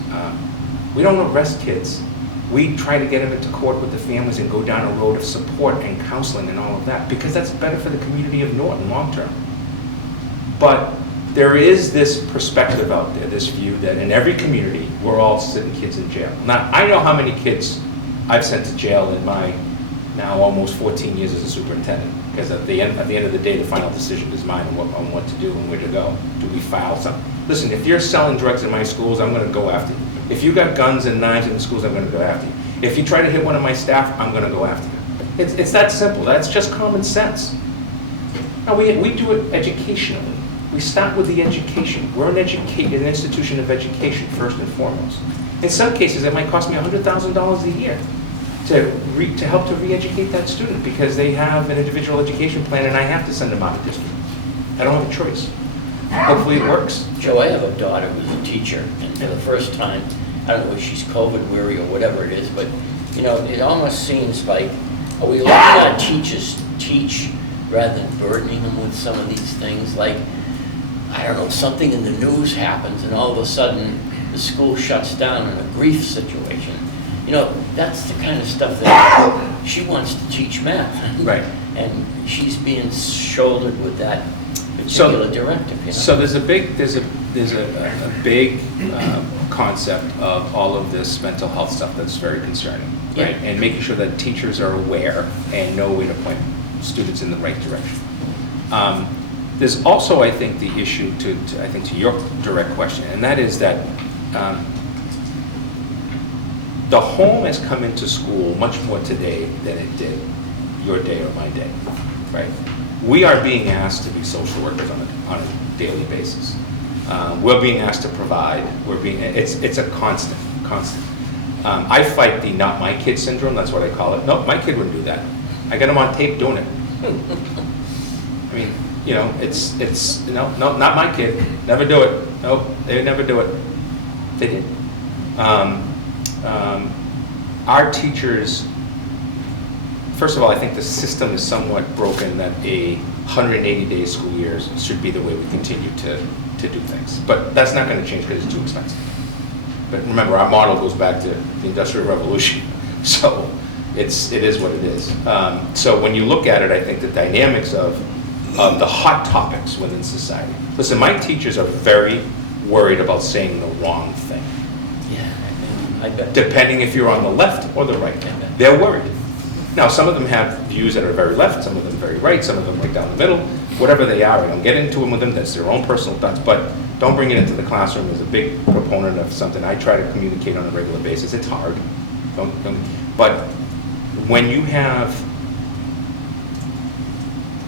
We don't arrest kids. We try to get them into court with the families and go down a road of support and counseling and all of that, because that's better for the community of Norton long term. But there is this perspective out there, this view that in every community, we're all sending kids in jail. Now, I know how many kids I've sent to jail in my now almost 14 years as a superintendent, because at the end of the day, the final decision is mine on what to do and where to go. Do we file something? Listen, if you're selling drugs in my schools, I'm going to go after you. If you got guns and knives in the schools, I'm going to go after you. If you try to hit one of my staff, I'm going to go after you. It's that simple. That's just common sense. Now, we do it educationally. We start with the education. We're an institution of education, first and foremost. In some cases, it might cost me $100,000 a year to help to re-educate that student, because they have an individual education plan and I have to send them out of district. I don't have a choice. Hopefully it works. Joe, I have a daughter who's a teacher, and for the first time, I don't know if she's COVID weary or whatever it is, but it almost seems like, are we letting our teachers teach rather than burdening them with some of these things? Like, I don't know, something in the news happens and all of a sudden the school shuts down in a grief situation. That's the kind of stuff that she wants to teach math. Right. And she's being shouldered with that particular directive. So there's a big concept of all of this mental health stuff that's very concerning, right? Yeah. And making sure that teachers are aware and know where to point students in the right direction. There's also, I think, the issue to your direct question, and that is that the home has come into school much more today than it did your day or my day, right? We are being asked to be social workers on a daily basis. We're being asked to provide. It's a constant. I fight the not my kid syndrome, that's what I call it. Nope, my kid wouldn't do that. I got him on tape doing it. I mean, it's no, not my kid. Never do it. Nope, they would never do it. They did. Our teachers first of all, I think the system is somewhat broken that a 180-day school years should be the way we continue to do things. But that's not going to change because it's too expensive. But remember, our model goes back to the Industrial Revolution. So it is what it is. So when you look at it, I think the dynamics of the hot topics within society. Listen, my teachers are very worried about saying the wrong thing. Yeah, I bet. Depending if you're on the left or the right. They're worried. Now, some of them have views that are very left, some of them very right, some of them right down the middle. Whatever they are, I don't get into them with them, that's their own personal thoughts, but don't bring it into the classroom. As a big proponent of something I try to communicate on a regular basis. It's hard. But when you have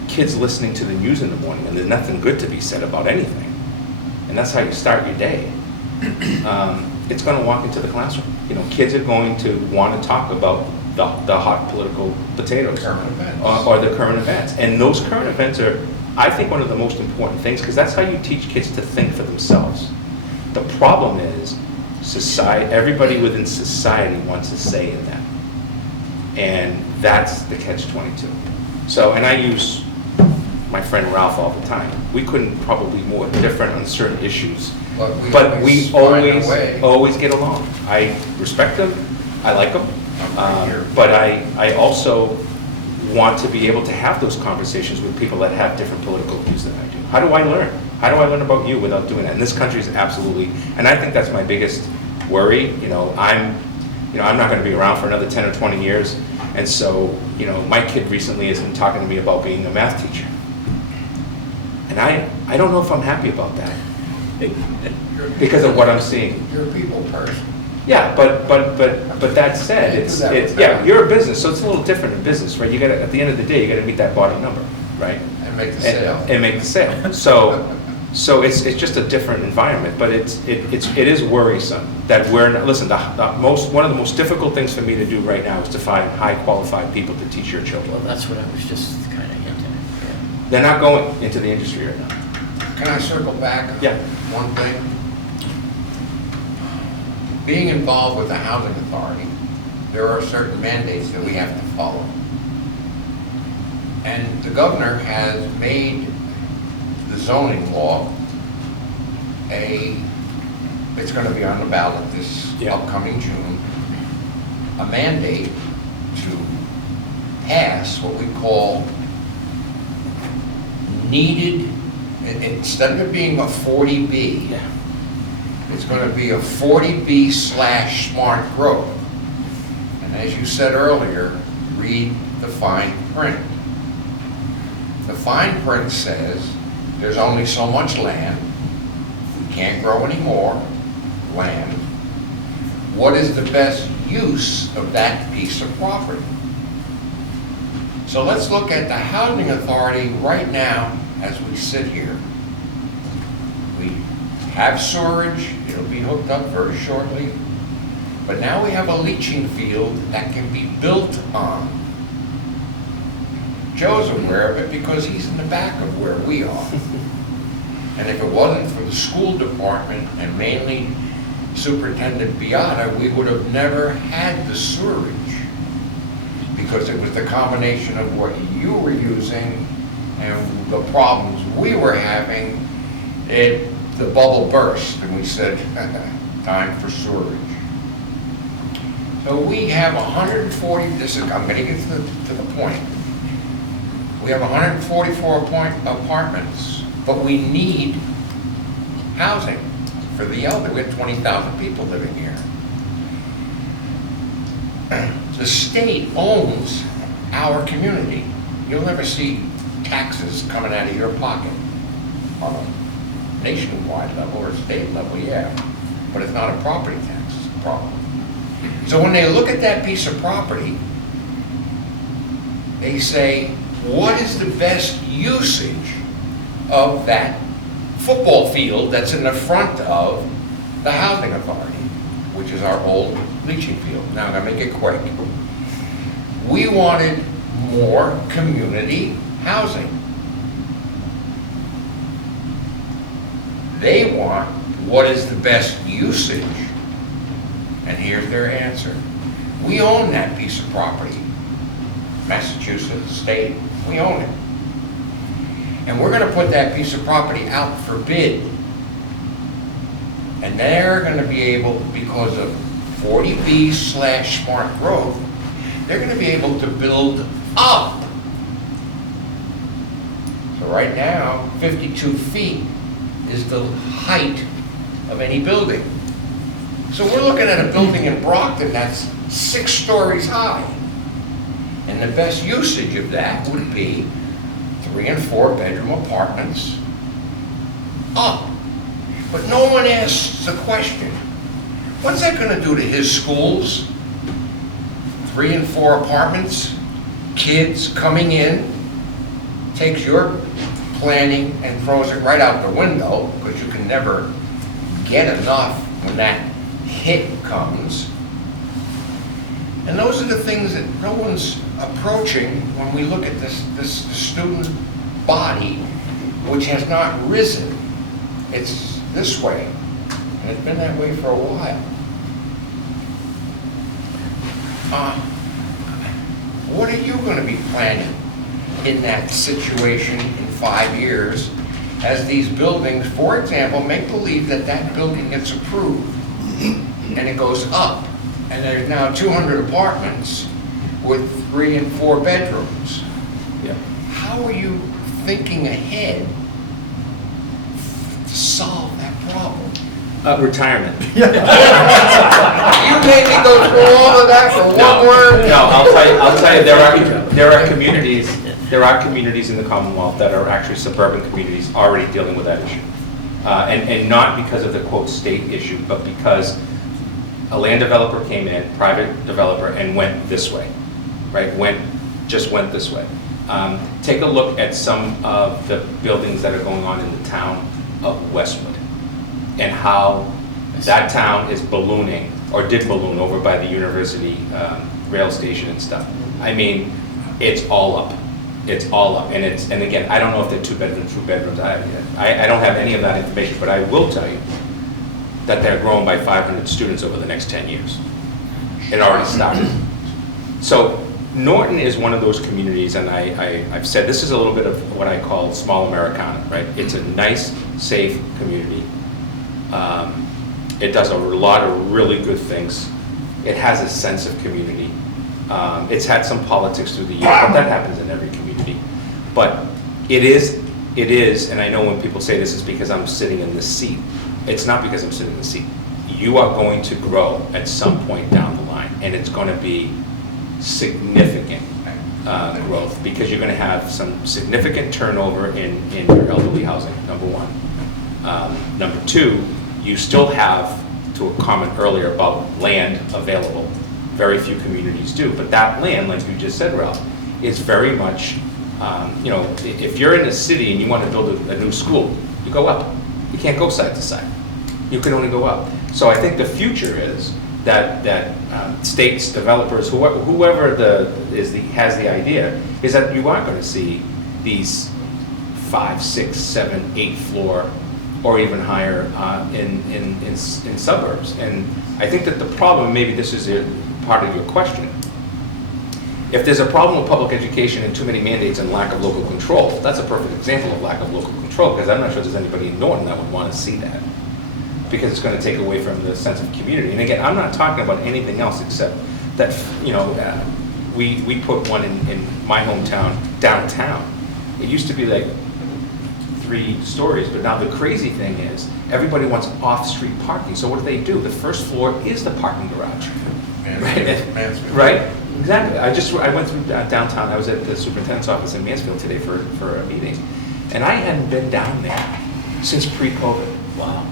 kids listening to the news in the morning and there's nothing good to be said about anything, and that's how you start your day, it's going to walk into the classroom. You know, kids are going to want to talk about the hot political potatoes. Current events. Or the current events. And those current events are, I think, one of the most important things, because that's how you teach kids to think for themselves. The problem is, everybody within society wants a say in that. And that's the catch-22. So, and I use my friend Ralph all the time. We couldn't probably be more different on certain issues, but we always get along. I respect him, I like him, but I also want to be able to have those conversations with people that have different political views than I do. How do I learn? How do I learn about you without doing that? And this country is absolutely, and I think that's my biggest worry. I'm not going to be around for another 10 or 20 years, and so, my kid recently has been talking to me about being a math teacher. And I don't know if I'm happy about that because of what I'm seeing. You're a people person. Yeah, but that said, it's you're a business, so it's a little different in business, right? You got to, at the end of the day, you got to meet that bottom number, right? And make the sale. And make the sale. So it's just a different environment, but it is worrisome that we're not, listen. One of the most difficult things for me to do right now is to find high qualified people to teach your children. Well, that's what I was just kind of hinting at. Yeah. They're not going into the industry right now. Can I circle back on Yeah. one thing? Being involved with the housing authority, there are certain mandates that we have to follow. And the governor has made the zoning law it's going to be on the ballot this upcoming June, a mandate to pass what we call needed, instead of it being a 40B, it's going to be a 40B/smart growth. And as you said earlier, read the fine print. The fine print says there's only so much land. We can't grow any more land. What is the best use of that piece of property? So let's look at the housing authority right now as we sit here. We have sewerage, it'll be hooked up very shortly, but now we have a leaching field that can be built on. Joe's aware of it because he's in the back of where we are. And if it wasn't for the school department and mainly Superintendent Beata, we would have never had the sewerage, because it was the combination of what you were using and the problems we were having. The bubble burst and we said, time for sewerage. So we have 140, I'm going to get to the point. We have 144 apartments, but we need housing for the elderly. We have 20,000 people living here. The state owns our community. You'll never see taxes coming out of your pocket on a nationwide level or state level, but it's not a property tax problem. So when they look at that piece of property, they say, what is the best usage of that football field that's in the front of the housing authority, which is our old leaching field? Now I'm gonna make it quick. We wanted more community housing. They want what is the best usage, and here's their answer. We own that piece of property. Massachusetts, state, we own it. And we're gonna put that piece of property out for bid. And they're gonna be able, because of 40B/smart growth, they're gonna be able to build up. So right now, 52 feet is the height of any building. So we're looking at a building in Brockton that's 6 stories high. And the best usage of that would be 3 and 4 bedroom apartments up. But no one asks the question, what's that gonna do to his schools? 3 and 4 apartments, kids coming in, takes your planning and throws it right out the window, because you can never get enough when that hit comes. And those are the things that no one's approaching when we look at this student body, which has not risen. It's this way, and it's been that way for a while. What are you going to be planning in that situation in 5 years as these buildings, for example, make believe that that building gets approved and it goes up, and there's now 200 apartments with 3 and 4 bedrooms. Yeah. How are you thinking ahead to solve that problem? Retirement. You made me go through all of that for one word? No, I'll tell you, there are communities in the Commonwealth that are actually suburban communities already dealing with that issue. And not because of the quote state issue, but because a land developer came in, private developer, and went this way, right? Just went this way. Take a look at some of the buildings that are going on in the town of Westwood, and how that town is ballooning, or did balloon over by the university rail station and stuff. I mean, it's all up. It's all up, and again, I don't know if they're 2 bedrooms, 3 bedrooms. I don't have any of that information, but I will tell you that they're growing by 500 students over the next 10 years. It already started. So Norton is one of those communities, and I've said this is a little bit of what I call small Americana, right? It's a nice, safe community. It does a lot of really good things. It has a sense of community. It's had some politics through the years, but that happens in every community. But it is, and I know when people say this is because I'm sitting in this seat. It's not because I'm sitting in the seat. You are going to grow at some point down the line, and it's going to be significant growth, because you're going to have some significant turnover in your elderly housing, number one. Number two, you still have, to a comment earlier about land available. Very few communities do, but that land, like you just said, Ralph, is very much, if you're in a city and you want to build a new school, you go up. You can't go side to side. You can only go up. So I think the future is that states, developers, whoever has the idea, is that you are going to see these 5, 6, 7, 8 floor or even higher in suburbs. And I think that the problem, maybe this is part of your question, if there's a problem with public education and too many mandates and lack of local control, that's a perfect example of lack of local control, because I'm not sure there's anybody in Norton that would want to see that, because it's going to take away from the sense of community. And again, I'm not talking about anything else except that, we put one in my hometown, downtown. It used to be like 3 stories, but now the crazy thing is everybody wants off-street parking. So what do? The first floor is the parking garage. Mansfield. Right? Exactly. I went through downtown. I was at the superintendent's office in Mansfield today for a meeting, and I hadn't been down there since pre-COVID. Wow.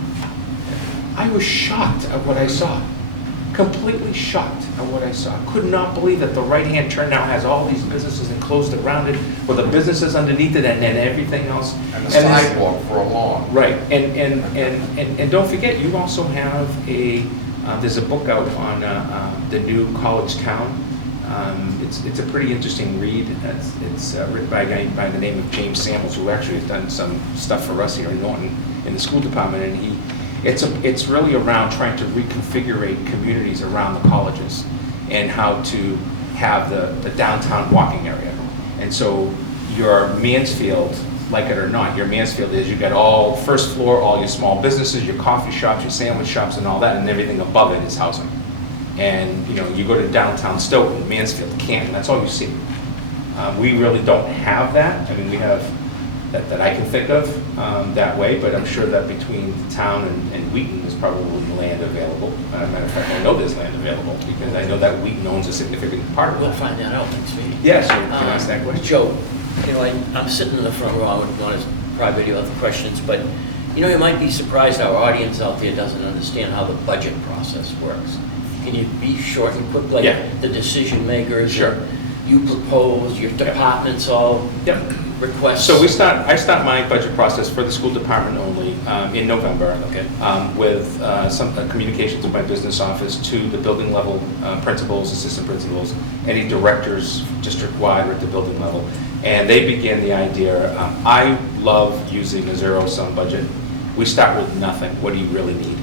I was shocked at what I saw. Completely shocked at what I saw. Could not believe that the right-hand turn now has all these businesses enclosed around it, with the businesses underneath it, and then everything else. And the sidewalk for a lawn. Right. And don't forget, you also have there's a book out on the new college town. It's a pretty interesting read. It's written by a guy by the name of James Samuels, who actually has done some stuff for us here in Norton in the school department, and it's really around trying to reconfigure communities around the colleges, and how to have the downtown walking area. And so your Mansfield, like it or not, your Mansfield is, you got all first floor, all your small businesses, your coffee shops, your sandwich shops and all that, and everything above it is housing. And you go to downtown Stoughton, Mansfield, Canton, that's all you see. We really don't have that. I mean, we have, that I can think of that way, but I'm sure that between the town and Wheaton, there's probably land available. Matter of fact, I know there's land available, because I know that Wheaton owns a significant part of We'll it. find that out next meeting. Yes, so can I ask that question? Joe, I'm sitting in the front row, I would want to probably do other questions, but, you might be surprised our audience out there doesn't understand how the budget process works. Can you be short and quick, like Yeah. the decision makers? Sure. You propose, your departments all Yep. request? So I start my budget process for the school department only in November. Okay. With some communications with my business office to the building level principals, assistant principals, any directors district-wide or at the building level. And they begin the idea, I love using a zero-sum budget. We start with nothing. What do you really need?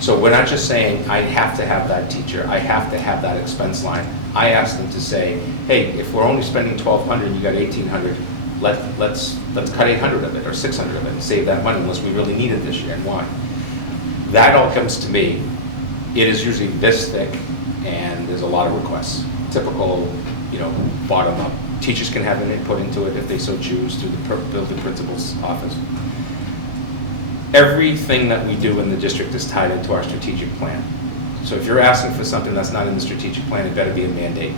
So we're not just saying, I have to have that teacher, I have to have that expense line. I ask them to say, hey, if we're only spending $1,200, you got $1,800, let's cut 800 of it or 600 of it and save that money unless we really need it this year, and why? That all comes to me. It is usually this thick, and there's a lot of requests. Typical, bottom up. Teachers can have an input into it if they so choose through the building principal's office. Everything that we do in the district is tied into our strategic plan. So if you're asking for something that's not in the strategic plan, it better be a mandate.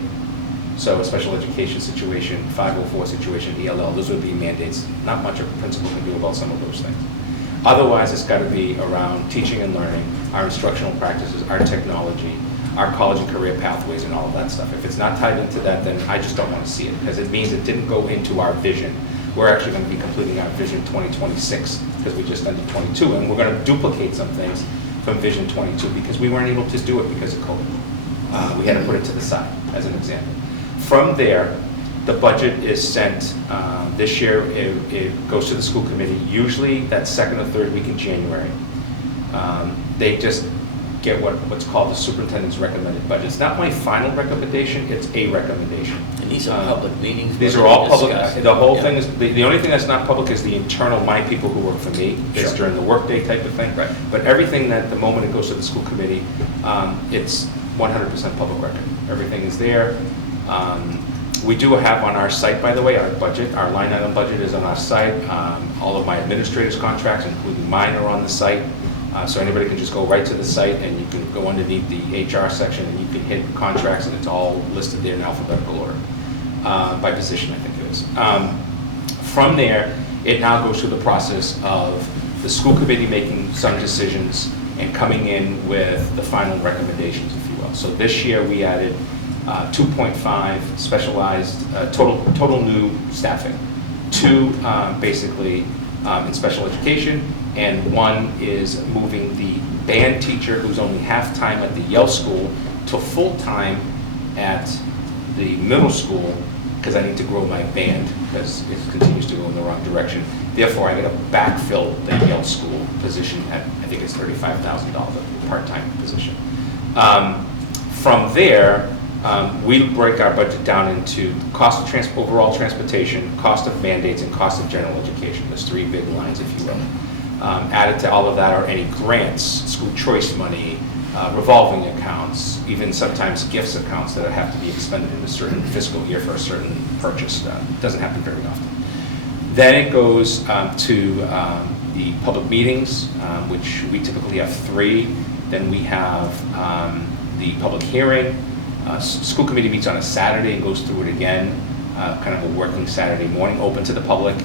So a special education situation, 504 situation, ELL, those would be mandates. Not much a principal can do about some of those things. Otherwise, it's got to be around teaching and learning, our instructional practices, our technology, our college and career pathways, and all of that stuff. If it's not tied into that, then I just don't want to see it, because it means it didn't go into our vision. We're actually going to be completing our Vision 2026, because we just ended 22, and we're going to duplicate some things from Vision 22, because we weren't able to do it because of COVID. We had to put it to the side, as an example. From there, the budget is sent, this year it goes to the school committee, usually that second or third week in January. They just get what's called the superintendent's recommended budget. It's not my final recommendation, it's a recommendation. And these are public meetings? These are all public. The whole thing is, the only thing that's not public is the internal, my people who work for me. It's Sure. during the workday type of thing. Right. But everything that, the moment it goes to the school committee, it's 100% public record. Everything is there. We do have on our site, by the way, our budget, our line item budget is on our site. All of my administrators' contracts, including mine, are on the site. So anybody can just go right to the site, and you can go underneath the HR section, and you can hit contracts, and it's all listed there in alphabetical order, by position, I think it is. From there, it now goes through the process of the school committee making some decisions and coming in with the final recommendations, if you will. So this year, we added 2.5 specialized, total new staffing. 2 basically in special education, and 1 is moving the band teacher who's only half-time at the Yale School to full-time at the middle school, because I need to grow my band, because it continues to go in the wrong direction. Therefore, I got to backfill the Yale School position at, I think it's $35,000, a part-time position. From there, we break our budget down into cost of overall transportation, cost of mandates, and cost of general education. There's 3 big lines, if you will. Added to all of that are any grants, school choice money, revolving accounts, even sometimes gifts accounts that have to be expended in a certain fiscal year for a certain purchase. It doesn't happen very often. Then it goes to the public meetings, which we typically have 3. Then we have the public hearing. School committee meets on a Saturday and goes through it again, kind of a working Saturday morning, open to the public.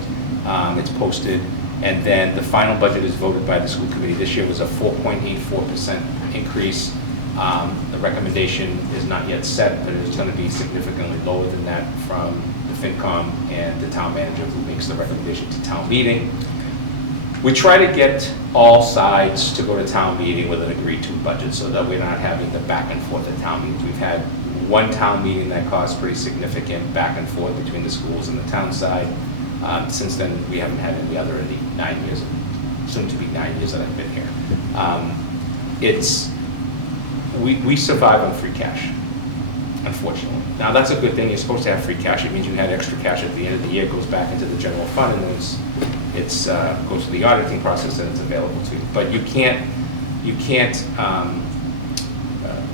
It's posted. And then the final budget is voted by the school committee. This year was a 4.84% increase. The recommendation is not yet set, but it's going to be significantly lower than that from the FinCom and the town manager, who makes the recommendation to town meeting. We try to get all sides to go to town meeting with an agreed-to budget, so that we're not having the back and forth at town meetings. We've had 1 town meeting that caused pretty significant back and forth between the schools and the town side. Since then, we haven't had any other in the 9 years, soon to be 9 years that I've been here. We survive on free cash. unfortunately. Now, that's a good thing. You're supposed to have free cash. It means you had extra cash at the end of the year. It goes back into the general fund, and then it's goes through the auditing process, and it's available to you. But you can't,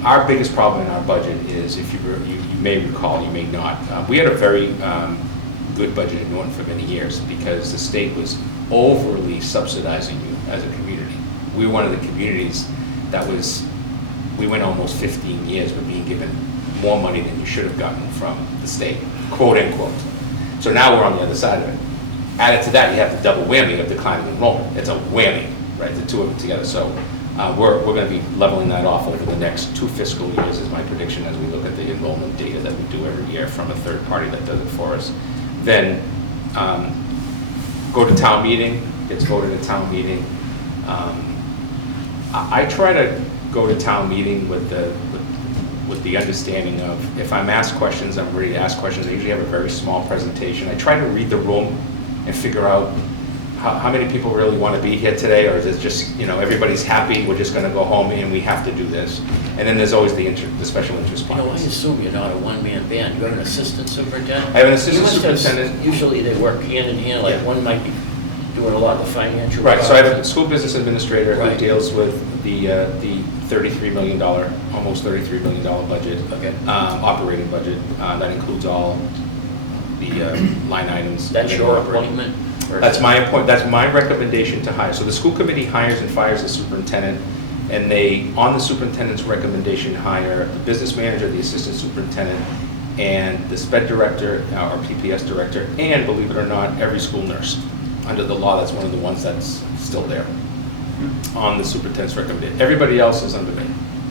our biggest problem in our budget is, if you may recall, you may not, we had a very good budget in Norton for many years because the state was overly subsidizing you as a community. We were one of the communities that we went almost 15 years with being given more money than you should have gotten from the state, quote unquote. So now we're on the other side of it. Added to that, you have the double whammy of declining enrollment. It's a whammy, right, the two of them together. So we're going to be leveling that off over the next 2 fiscal years is my prediction as we look at the enrollment data that we do every year from a third party that does it for us. Then go to town meeting, gets voted at town meeting. I try to go to town meeting with the understanding of, if I'm asked questions, I'm ready to ask questions. I usually have a very small presentation. I try to read the room and figure out how many people really want to be here today, or is it just, everybody's happy, we're just going to go home and we have to do this. And then there's always the special interest I pockets. assume you're not a one-man band. You have an assistant superintendent? I have an assistant You must have- superintendent. Usually they work hand in hand, like Yeah. one might be doing a lot of the financial. Right, so I have a parts. school business administrator who Right. deals with the $33 million, almost $33 million budget, Okay. Operating budget. That includes all the line items. That's within your operating. appointment? Or- That's my recommendation to hire. So the school committee hires and fires the superintendent, and they, on the superintendent's recommendation, hire the business manager, the assistant superintendent, and the SPED director, or PPS director, and believe it or not, every school nurse. Under the law, that's one of the ones that's still there on the superintendent's recommendation. Everybody else is under me.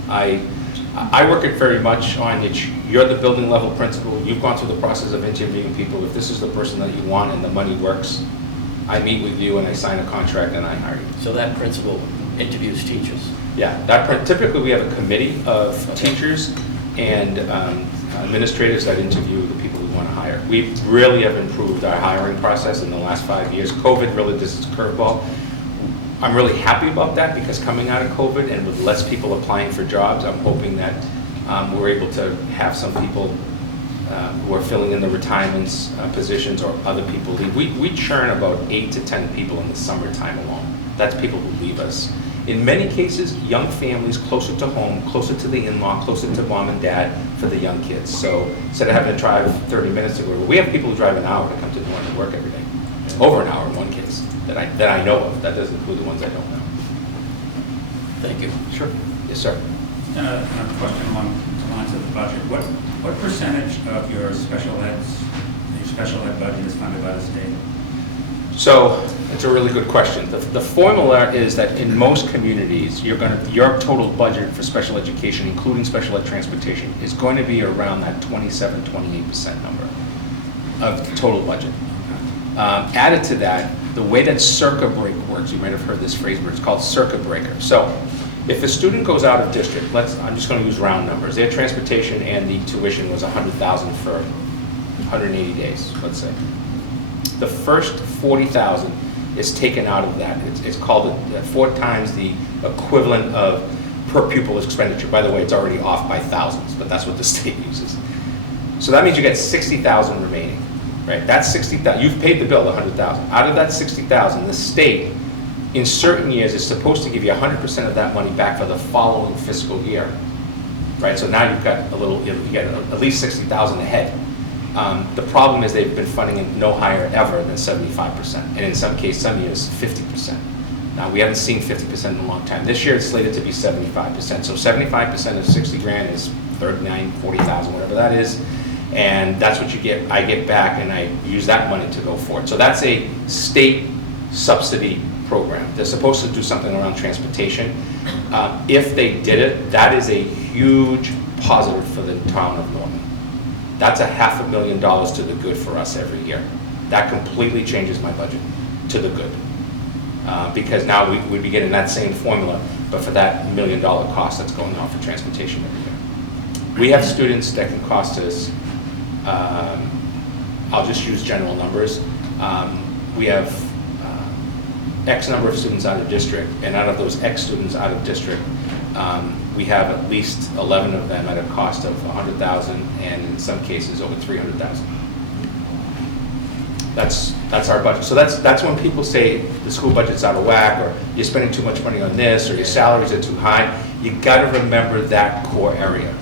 I work it very much on it. You're the building level principal. You've gone through the process of interviewing people. If this is the person that you want and the money works, I meet with you and I sign a contract and I hire you. So that principal interviews teachers? Yeah, typically we have a committee of teachers and administrators that interview the people we want to hire. We really have improved our hiring process in the last 5 years. COVID really does its curveball. I'm really happy about that because coming out of COVID and with less people applying for jobs, I'm hoping that we're able to have some people who are filling in the retirements positions or other people leave. We churn about 8 to 10 people in the summertime alone. That's people who leave us. In many cases, young families closer to home, closer to the in-law, closer to mom and dad for the young kids. So instead of having to drive 30 minutes to go, we have people who drive an hour to come to Norton and work every day. Over an hour in one case that I know of. That doesn't include the ones I don't know. Thank you. Sure. Yes, sir. A question along the lines of the budget. What percentage of your special ed budget is funded by the state? So it's a really good question. The formula is that in most communities, your total budget for special education, including special ed transportation, is going to be around that 27-28% number of the total budget. Added to that, the way that circuit break works, you might have heard this phrase, but it's called circuit breaker. So if a student goes out of district, I'm just going to use round numbers. Their transportation and the tuition was $100,000 for 180 days, let's say. The first $40,000 is taken out of that. It's called 4 times the equivalent of per pupil expenditure. By the way, it's already off by thousands, but that's what the state uses. So that means you get $60,000 remaining, right? That's $60,000. You've paid the bill, the $100,000. Out of that $60,000, the state, in certain years, is supposed to give you 100% of that money back for the following fiscal year, right? So now you've got you get at least $60,000 ahead. The problem is they've been funding it no higher ever than 75%, and in some cases, some years, 50%. Now, we haven't seen 50% in a long time. This year, it's slated to be 75%. So 75% of 60 grand is 39, 40,000, whatever that is, and that's what you get. I get back, and I use that money to go forward. So that's a state subsidy program. They're supposed to do something around transportation. If they did it, that is a huge positive for the town of Norton. That's $500,000 to the good for us every year. That completely changes my budget to the good. Because now we'd be getting that same formula, but for that $1 million cost that's going on for transportation every year. We have students that can cost us, I'll just use general numbers. We have X number of students out of district, and out of those X students out of district, We have at least 11 of them at a cost of $100,000, and in some cases over $300,000. That's our budget. So that's when people say the school budget's out of whack, or you're spending too much money on this, or your salaries are too high. You got to remember that core area.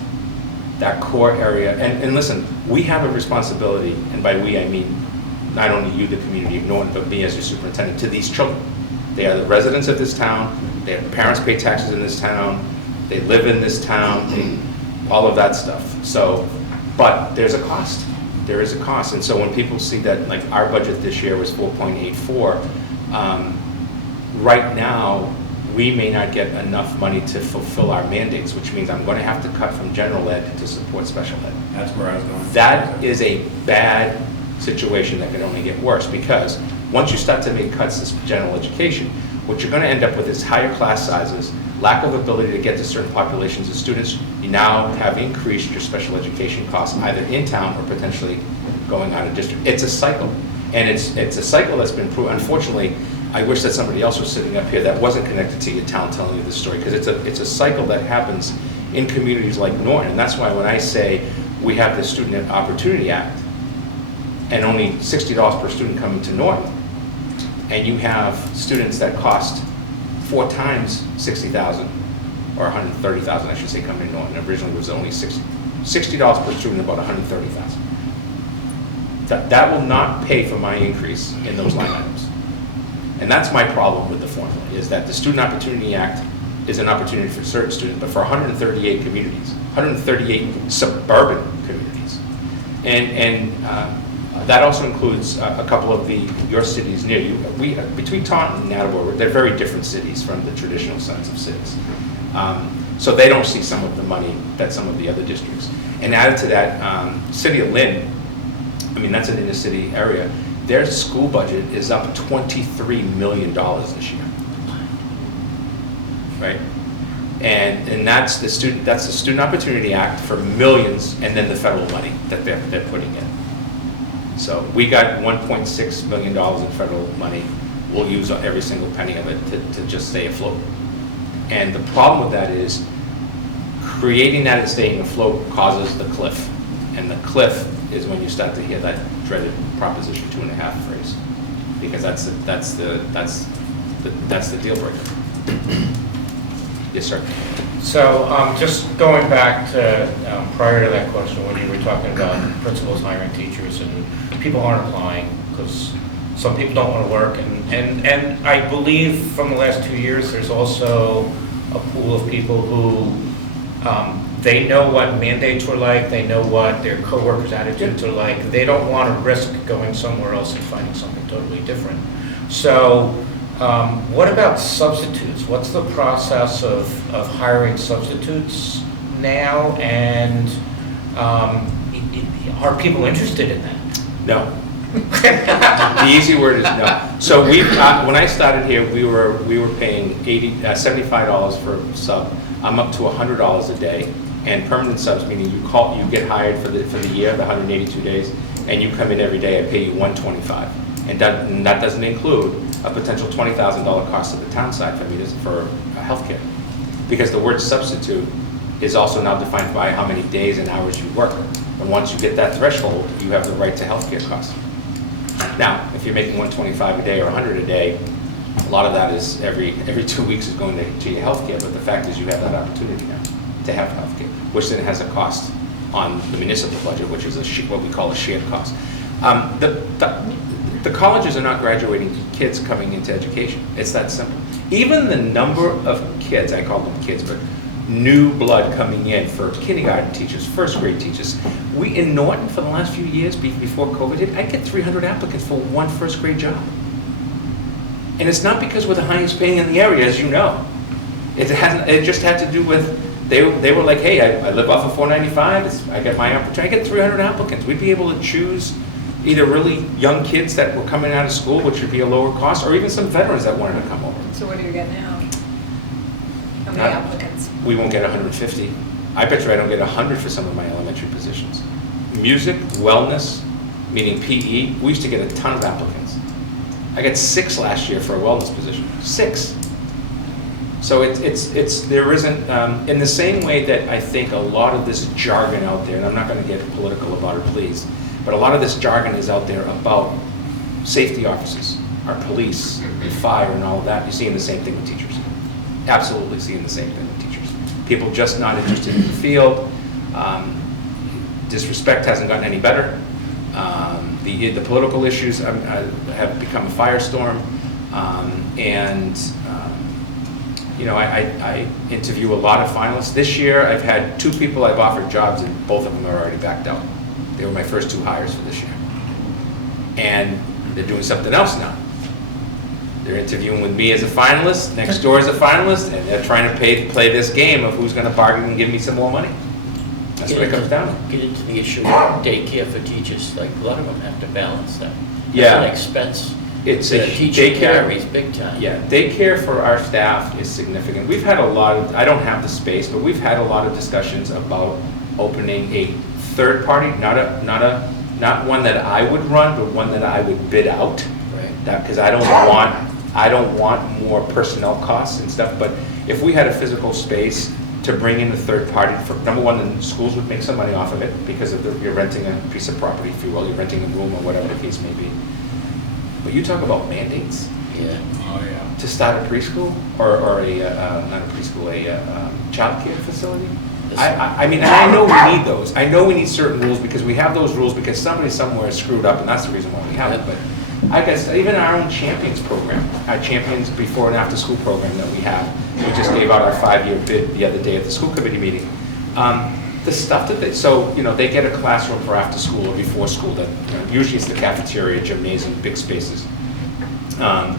That core area. And listen, we have a responsibility, and by we I mean not only you, the community of Norton, but me as your superintendent, to these children. They are the residents of this town. Their parents pay taxes in this town. They live in this town. All of that stuff. So, but there's a cost. There is a cost. And so when people see that, like, our budget this year was 4.84, right now we may not get enough money to fulfill our mandates, which means I'm going to have to cut from general ed to support special ed. That's where I was going. That is a bad situation that can only get worse, because once you start to make cuts to general education, what you're going to end up with is higher class sizes, lack of ability to get to certain populations of students. You now have increased your special education costs either in town or potentially going out of district. It's a cycle, and it's a cycle that's been proven. Unfortunately, I wish that somebody else was sitting up here that wasn't connected to your town telling you this story, because it's a cycle that happens in communities like Norton. And that's why when I say we have the Student Opportunity Act and only $60 per student coming to Norton, and you have students that cost 4 times $60,000, or $130,000, I should say, coming to Norton. Originally it was only $60 per student, about $130,000. That will not pay for my increase in those line items. And that's my problem with the formula, is that the Student Opportunity Act is an opportunity for certain students, but for 138 communities, 138 suburban communities. And that also includes a couple of your cities near you. Between Taunton and Attleboro, they're very different cities from the traditional sense of cities. So they don't see some of the money that some of the other districts. And added to that, City of Lynn, I mean, that's an inner city area. Their school budget is up $23 million this year, right? And that's the Student Opportunity Act for millions, and then the federal money that they're putting in. So we got $1.6 million in federal money. We'll use every single penny of it to just stay afloat. And the problem with that is creating that and staying afloat causes the cliff. And the cliff is when you start to hear that dreaded Proposition 2.5 phrase, because that's the deal breaker. Yes, sir. So just going back to prior to that question, when you were talking about principals hiring teachers and people aren't applying because some people don't want to work, and I believe from the last 2 years there's also a pool of people who they know what mandates were like, they know what their coworkers' attitudes are like, they don't want to risk going somewhere else and finding something totally different. So what about substitutes? What's the process of hiring substitutes now, and are people interested in that? No. The easy word is no. So when I started here, we were paying $75 for a sub. I'm up to $100 a day, and permanent subs, meaning you get hired for the year, the 182 days, and you come in every day. I pay you $125, and that doesn't include a potential $20,000 cost to the town side for me for healthcare, because the word substitute is also now defined by how many days and hours you work. And once you get that threshold, you have the right to healthcare costs. Now, if you're making $125 a day or $100 a day, a lot of that is every 2 weeks is going to your healthcare. But the fact is, you have that opportunity now to have healthcare, which then has a cost on the municipal budget, which is what we call a shared cost. The colleges are not graduating kids coming into education. It's that simple. Even the number of kids, I call them kids, but new blood coming in for kindergarten teachers, first grade teachers. We in Norton for the last few years, before COVID hit, I get 300 applicants for one first grade job. And it's not because we're the highest paying in the area, as you know. It just had to do with, they were like, hey, I live off of 495, I get my opportunity, I get 300 applicants. We'd be able to choose either really young kids that were coming out of school, which would be a lower cost, or even some veterans that wanted to come over. So what do you get now? How many applicants? We won't get 150. I bet you I don't get 100 for some of my elementary positions. Music, wellness, meaning PE, we used to get a ton of applicants. I got 6 last year for a wellness position. 6. So there isn't, in the same way that I think a lot of this jargon out there, and I'm not going to get political about it, please, but a lot of this jargon is out there about safety officers, our police, and fire, and all of that. You're seeing the same thing with teachers. Absolutely seeing the same thing with teachers. People just not interested in the field. Disrespect hasn't gotten any better. The political issues have become a firestorm. I interview a lot of finalists. This year, I've had 2 people I've offered jobs, and both of them are already backed out. They were my first 2 hires for this year. And they're doing something else now. They're interviewing with me as a finalist, next door as a finalist, and they're trying to play this game of who's going to bargain and give me some more money. That's what it comes down to. Get into the issue of daycare for teachers, like a lot of them have to balance that. Yeah. It's an expense. It's The a teacher daycare. carries big time. Yeah, daycare for our staff is significant. We've had a lot of, I don't have the space, but we've had a lot of discussions about opening a third party, not one that I would run, but one that I would bid out. Right. Because I don't want more personnel costs and stuff, but if we had a physical space to bring in a third party, for number one, the schools would make some money off of it because you're renting a piece of property, if you will, you're renting a room or whatever the case may be. But you talk about mandates Yeah. Oh, yeah. to start a preschool or not a preschool, a child care facility. I mean, and I know we need those. I know we need certain rules because we have those rules because somebody somewhere screwed up, and that's the reason why we have it. But I guess even our own Champions program, our Champions before and after school program that we have, we just gave out our 5-year bid the other day at the school committee meeting. The stuff that they get a classroom for after school or before school that usually it's the cafeteria, gymnasium, big spaces. The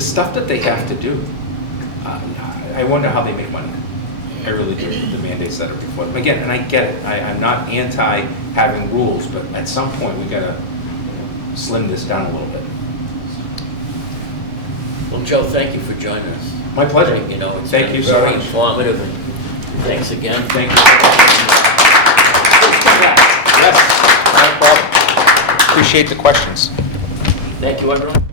stuff that they have to do, I wonder how they make money. I really do, the mandates that are before them. Again, and I get it, I'm not anti having rules, but at some point we gotta slim this down a little bit. Well, Joe, thank you for joining us. My pleasure. It's Thank been you so very much. informative, and thanks again. Thank you. Yes, not a problem. Appreciate the questions. Thank you, everyone.